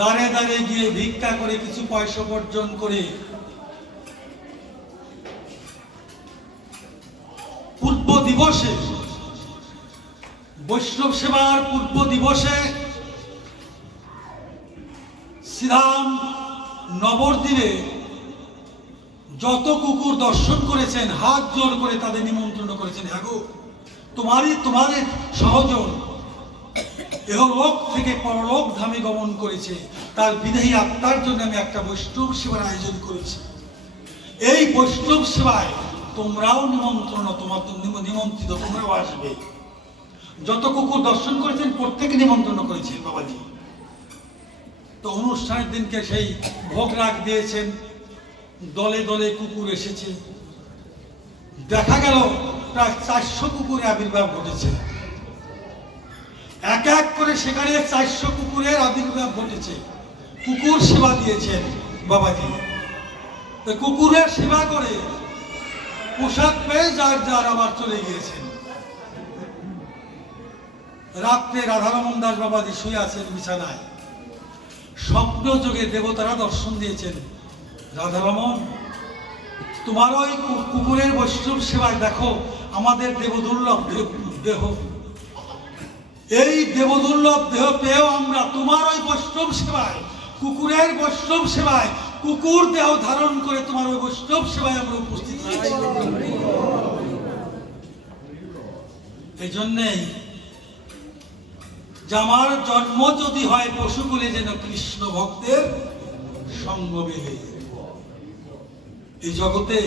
দাঁড়ে দাঁড়ে গিয়ে ভিক্ষা করে কিছু পয়সা অর্জন করে পূর্ব দিবসে, বৈষ্ণব সেবার পূর্ব দিবসে শ্রীরাম নবদ্বীপে যত কুকুর দর্শন করেছেন, হাত জোর করে তাদের নিমন্ত্রণ করেছেন, হ্যাঁ গো, তোমাদের সহজন এহলোক থেকে পরলোক ধামে গমন করেছে, তার বিদেহী আত্মার জন্য আমি একটা বৈষ্ণব সেবার আয়োজন করেছি। এই বৈষ্ণব সেবায় তোমরাও নিমন্ত্রিত, তোমরাও আসবে। যত কুকুর দর্শন করেছেন প্রত্যেকে নিমন্ত্রণ করেছেন বাবাজি। তো অনুষ্ঠানের দিনকে সেই ভোগ রাগ দিয়েছেন, দলে দলে কুকুর এসেছে। দেখা গেল প্রায় 400 কুকুরের আবির্ভাব ঘটেছে। এক এক করে সেখানে 400 কুকুরের আবির্ভাব ঘটেছে। কুকুর সেবা দিয়েছেন বাবাজি। তো কুকুরের সেবা করে প্রসাদ পেয়ে যার যার আবার চলে গিয়েছেন। রাত্রে রাধারমণ দাস বাবাজি শুয়ে আছেন বিছানায়। স্বপ্ন যোগে দেবতারা দর্শন দিয়েছেন, রাধারমণ, তোমার ওই কুকুরের বৈষ্ণব সেবায় দেখো আমাদের দেবদুর্লভ দেহ, এই দেবদুর্লভ দেহ পেয়েও আমরা তোমার ওই বৈষ্ণব সেবায়, কুকুরের বৈষ্ণব সেবায়, কুকুর দেহ ধারণ করে তোমার ওই বৈষ্ণব সেবায় আমরা উপস্থিত হয়েছি। এই জন্যেই যে আমার জন্ম যদি হয় পশুকুলে, যেন কৃষ্ণ ভক্তের সঙ্গ মেলে। এই জগতে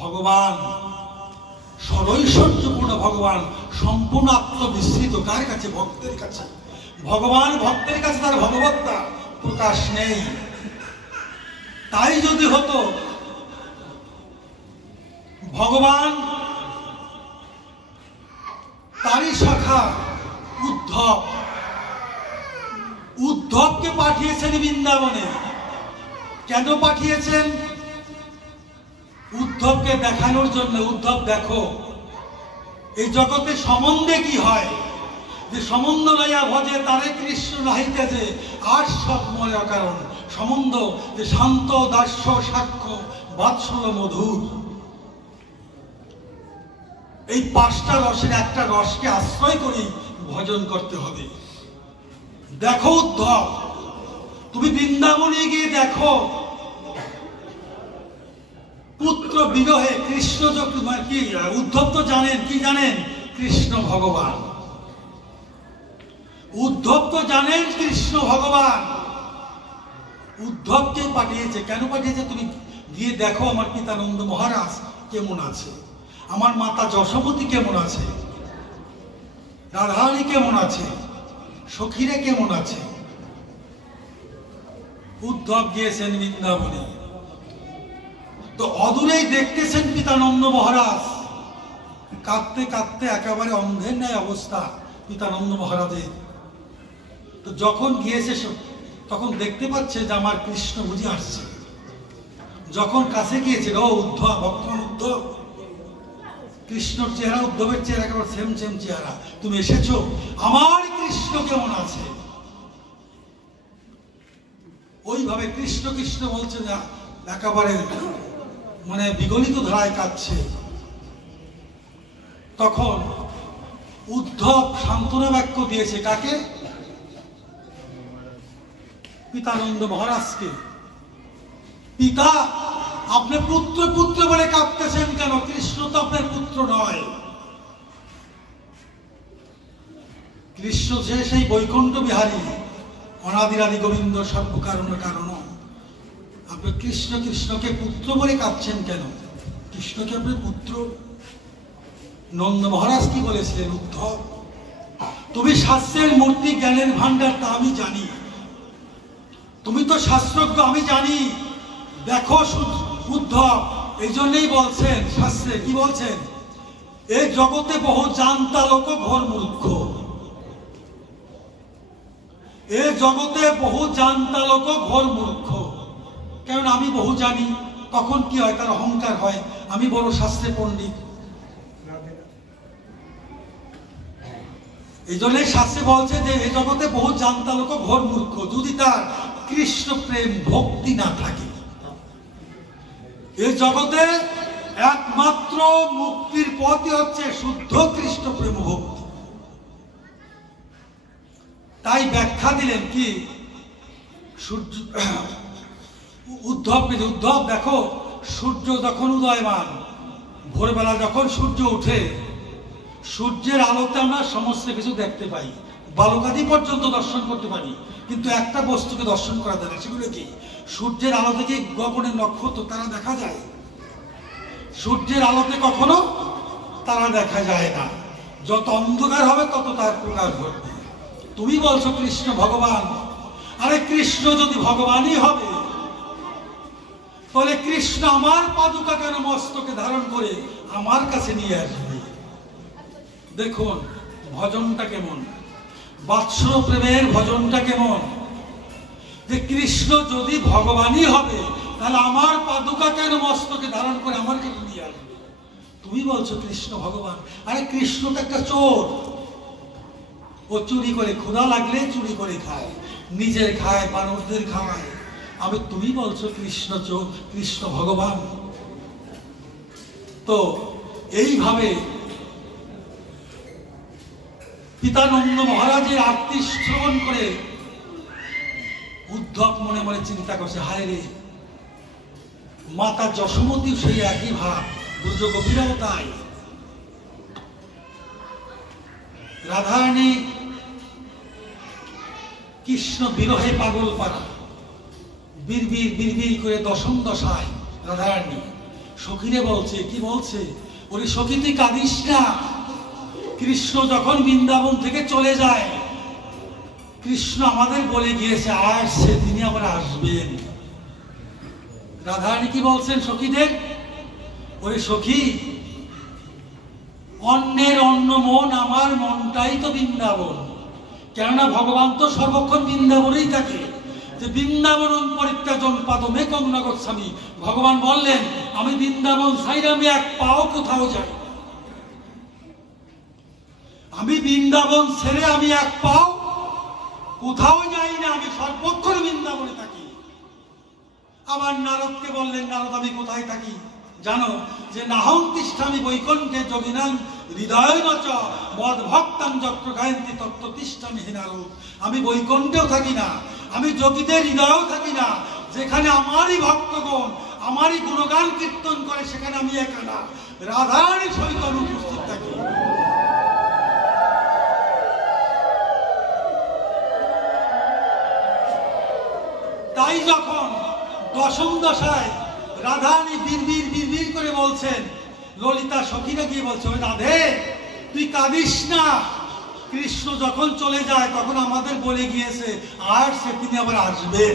ভগবান সরৈশ্বর্যপূর্ণ, ভগবান সম্পূর্ণ আত্মবিস্মৃত। কার কাছে? ভক্তের কাছে। ভগবান ভক্তের কাছে তার ভগবত্তা প্রকাশ নেই। তাই যদি হতো ভগবান তারই শাখা উদ্ধব। উদ্ধবকে পাঠিয়েছেন বৃন্দাবনে। কেন পাঠিয়েছেন? উদ্ধবকে দেখানোর জন্য, উদ্ধব দেখো এই জগতে সম্বন্ধে কি হয়, যে সম্বন্ধ লইয়া ভজে তারে কৃষ্ণ নাহিতেছে আর সব মনে কারণ সম্বন্ধ, যে শান্ত দাস্য সাক্ষ্য বাৎসল্য মধুর, এই পাঁচটা রসের একটা রসকে আশ্রয় করে ভজন করতে হবে। দেখো উদ্ধব, তুমি বৃন্দাবনে গিয়ে দেখো পুত্র বিরহে কৃষ্ণ কি, উদ্ধব তো জানেন, কি জানেন? কৃষ্ণ ভগবান। উদ্ধব তো জানেন কৃষ্ণ ভগবান। উদ্ধবকে পাঠিয়েছে। কেন পাঠিয়েছে? তুমি গিয়ে দেখো আমার পিতানন্দ মহারাজ কেমন আছে, আমার মাতা যশোমতী কেমন আছে, রাধারানী কেমন আছে, সখীরা কেমন আছে। উদ্ধব গিয়েছেন বৃন্দাবনে। তো অদূরেই দেখতেছেন পিতানন্দ মহারাজ কাঁদতে কাঁদতে একেবারে অন্ধের ন্যায় অবস্থা পিতানন্দ মহারাজের। তো যখন গিয়েছে তখন দেখতে পাচ্ছে যে আমার কৃষ্ণ বুঝি আসছে। যখন কাছে গিয়েছে, ও উদ্ধব, ভক্তমান উদ্ধব, কৃষ্ণর চেহারা উদ্ধবের চেহারা একেবারে সেম সেম চেহারা, তুমি এসেছো, আমার কৃষ্ণ কেমন আছে। ওইভাবে কৃষ্ণ কৃষ্ণ বলছে, না একেবারে মানে বিগলিত ধারায় কাঁদছে। তখন উদ্ধব সান্ত্বনা বাক্য দিয়েছে কাকে? পিতানন্দ মহারাজকে। পিতা, আপনি পুত্র পুত্র বলে কাঁদতেছেন কেন? কৃষ্ণ তো আপনার পুত্র নয়। কৃষ্ণ যে সেই বৈকুণ্ঠ বিহারী, অনাদিরাদি গোবিন্দ সর্বকারণ কারণ। আপনি কৃষ্ণ কৃষ্ণকে পুত্র বলে কাঁদছেন কেন? কৃষ্ণকে আপনার পুত্র। নন্দ মহারাজ কি বলেছিলেন? উদ্ধব, তুমি শাস্ত্রের মূর্তি, জ্ঞানের ভান্ডার, তা আমি জানি। তুমি তো শাস্ত্রজ্ঞ, আমি জানি। দেখো উদ্ধব, এই জন্যই বলছেন শাস্ত্রে, কি বলছেন? এই জগতে বহু জানতা লোক ঘোর মূর্খ। এ জগতে বহু জানতা লোক ঘোর মূর্খ। কারণ আমি বহু জানি, তখন কি হয়? তার অহংকার হয়, আমি বড় শাস্ত্রে পণ্ডিত। এই জন্য শাস্ত্রে বলছে যে এই জগতে বহু জানতা লোক ঘোর মূর্খ, যদি তার কৃষ্ণ প্রেম ভক্তি না থাকে। এই জগতে একমাত্র মুক্তির পথই হচ্ছে শুদ্ধ কৃষ্ণ প্রেম ভক্তি। তাই ব্যাখ্যা দিলেন কি সূর্য উদ্ধবকে, উদ্ধব দেখো সূর্য যখন উদয়মান, ভোরবেলা যখন সূর্য উঠে, সূর্যের আলোতে আমরা সমস্ত কিছু দেখতে পাই, বালুকাদি পর্যন্ত দর্শন করতে পারি, কিন্তু একটা বস্তুকে দর্শন করা যায় না। সেগুলো কি? সূর্যের আলো থেকে গগনের নক্ষত্র তারা দেখা যায়। সূর্যের আলোতে কখনো তারা দেখা যায় না। যত অন্ধকার হবে তত তার প্রকাশ ঘটবে। তুমি বলছো কৃষ্ণ ভগবান। আরে কৃষ্ণ যদি ভগবানই হবে, তাহলে কৃষ্ণ আমার পাদুকা কেন মস্তকে ধারণ করে আমার কাছে নিয়ে আসবে? দেখুন ভজনটা কেমন, বাৎসল্য প্রেমের ভজনটা কেমন। যে কৃষ্ণ যদি ভগবানই হবে, তাহলে আমার পাদুকা কেন মস্তকে ধারণ করে আমার কাছে নিয়ে আসবে? তুমি বলছো কৃষ্ণ ভগবান। আরে কৃষ্ণ তো একটা চোর, ও চুরি করে, ক্ষুধা লাগলে চুরি করে খায়, নিজের খায়, মানুষদের খাওয়ায়। আমি, তুমি বলছো কৃষ্ণ চোর, কৃষ্ণ ভগবান। তো এইভাবে পিতানন্দ মহারাজের আরতি শ্রবণ করে উদ্ধব মনে মনে চিন্তা করছে, হায় রে, মাতা যশোমতী সেই একই ভাব, ব্রজ গোপীরাও তাই। রাধারানী কৃষ্ণ বিরহে পাগল পারা, বিড়বিড় বিড়বিড় করে দশম দশায় রাধারানী সখীরে বলছে, কি বলছে? ওরে সখী তুই কাঁদিস না, কৃষ্ণ যখন বৃন্দাবন থেকে চলে যায়, কৃষ্ণ আমাদের বলে গিয়েছে আর সেদিনই আবার আসবেন। রাধারানী কি বলছেন সখীদের? ওরে সখী, ও অন্যের অন্য মন, আমার মনটাই তো বৃন্দাবন। কেননা ভগবান তো সর্বক্ষণ বৃন্দাবনেই থাকে। যে বৃন্দাবন পরিত্যাজন পাদমে কমনা গচ্ছামি, ভগবান বললেন আমি বৃন্দাবন ছাইরে আমি এক পাও কোথাও যাই। আমি বৃন্দাবন ছেড়ে আমি এক পাও কোথাও যাই না, আমি সর্বক্ষণ বৃন্দাবনে থাকি। আমার নারদকে বললেন, নারদ আমি কোথায় থাকি জানো? যে নাহং তিষ্ঠামি বৈকুণ্ঠে যোগিনাং হৃদয় নচ মদ ভক্তাং যত্র গায়ন্তি তত্ত্ব তিষ্ঠামি হে নারদ। আমি বৈকুণ্ঠেও থাকি না, আমি যোগীদের হৃদয়েও থাকি না। যেখানে আমারই ভক্তগণ আমারই গুণগান কীর্তন করে সেখানে আমি একা রাধারানীর সহিত উপস্থিত থাকি। তাই যখন দশম দশায় রাধারানী বিড়বিড় করে বলছেন, ললিতা সখীরা গিয়ে বলছে ওই রাধে তুই কাঁদিস না, কৃষ্ণ যখন চলে যায় তখন আমাদের বলে গিয়েছে আর সে তিনি আবার আসবেন।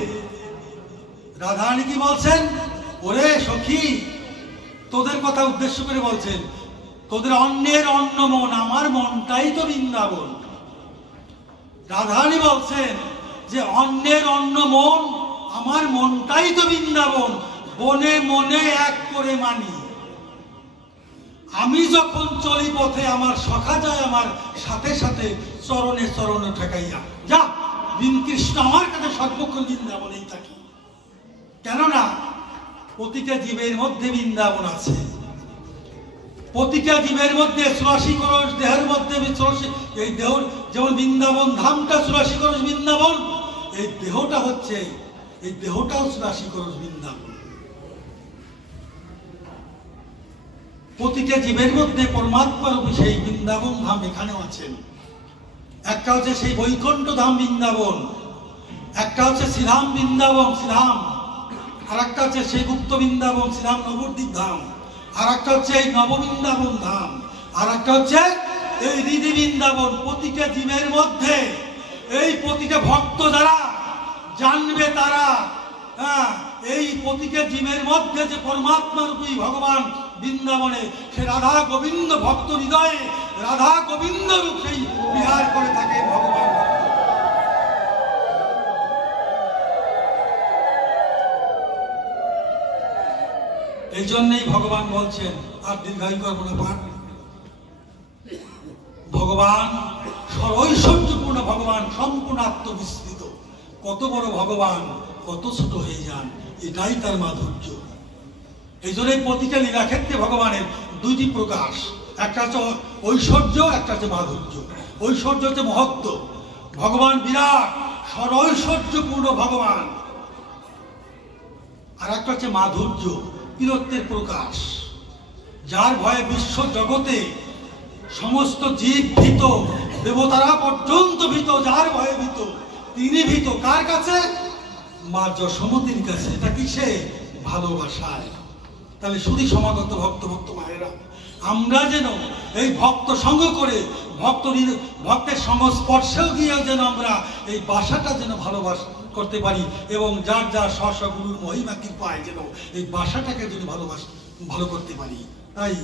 রাধারানী কি বলছেন, ওরে সখী তোদের কথা উদ্দেশ্য করে বলছেন, তোদের অন্যের অন্য মন, আমার মনটাই তো বৃন্দাবন। রাধারানী বলছেন যে অন্যের অন্য মন, আমার মনটাই তো বৃন্দাবন, বনে মনে এক করে মানি। আমি যখন চলি পথে আমার সখা যায় আমার সাথে সাথে চরণে চরণে ঠেকাইয়া যা। কৃষ্ণ আমার কাছে সর্বক্ষণ বৃন্দাবনেই থাকি। কেননা প্রতিটা জীবের মধ্যে বৃন্দাবন আছে। প্রতিটা জীবের মধ্যে 84 করোড় দেহের মধ্যে এই দেহ যেমন বৃন্দাবন ধামটা 84 করোড় বৃন্দাবন, এই দেহটা হচ্ছে এই দেহটাও 84 করোড় বৃন্দাবন। প্রতিটা জীবের মধ্যে পরমাত্মা রূপে সেই বৃন্দাবন ধাম এখানেও আছেন। একটা হচ্ছে সেই বৈকুণ্ঠ ধাম বৃন্দাবন, একটা হচ্ছে শ্রীধাম বৃন্দাবন শ্রীধাম, আর একটা হচ্ছে সেই গুপ্ত বৃন্দাবন শ্রীধাম নবদ্বীপ ধাম, আর একটা হচ্ছে এই নববৃন্দাবন ধাম, আর একটা হচ্ছে এই হৃদি বৃন্দাবন। প্রতিটা জীবের মধ্যে এই প্রতিটা ভক্ত যারা জানবে তারা এই প্রতিটা জীবের মধ্যে যে পরমাত্মা রূপী ভগবান বৃন্দাবনে সে রাধা গোবিন্দ ভক্ত হৃদয়ে রাধা গোবিন্দ রূপ সেই বিহার করে থাকে ভগবান। এই জন্যই ভগবান বলছেন, আর দীর্ঘায়ু করবো না পাঠ, ভগবান সরৈশ্বর্যপূর্ণ ভগবান, সম্পূর্ণ আত্মবিস্তৃত। কত বড় ভগবান কত ছোট হয়ে যান, এটাই তার মাধুর্য। এই জন্য প্রতিটা লীলাক্ষেত্রে ভগবানের দুইটি প্রকাশ, একটা হচ্ছে ঐশ্বর্য, একটা হচ্ছে মাধুর্য। ঐশ্বর্য হচ্ছে মহত্ব, ভগবান বিরাট সরৈশ্বর্যপূর্ণ ভগবান, আর একটা হচ্ছে মাধুর্য, বীরত্বের প্রকাশ। যার ভয়ে বিশ্ব জগতে সমস্ত জীব ভীত, দেবতারা পর্যন্ত ভীত, যার ভয়ে ভীত তিনি ভীত। কার কাছে? মা যশোমতীর কাছে। এটা কিসে? ভালোবাসায়। তাহলে শুধু সমাগত ভক্ত মায়েরা আমরা যেন এই ভক্ত সঙ্গ করে ভক্তের সংস্পর্শেও গিয়ে যেন আমরা এই বাসাটা যেন ভালোবাসা করতে পারি, এবং যার যার স্ব গুরুর মহিমা কৃপায় যেন এই বাসাটাকে যেন ভালো করতে পারি। তাই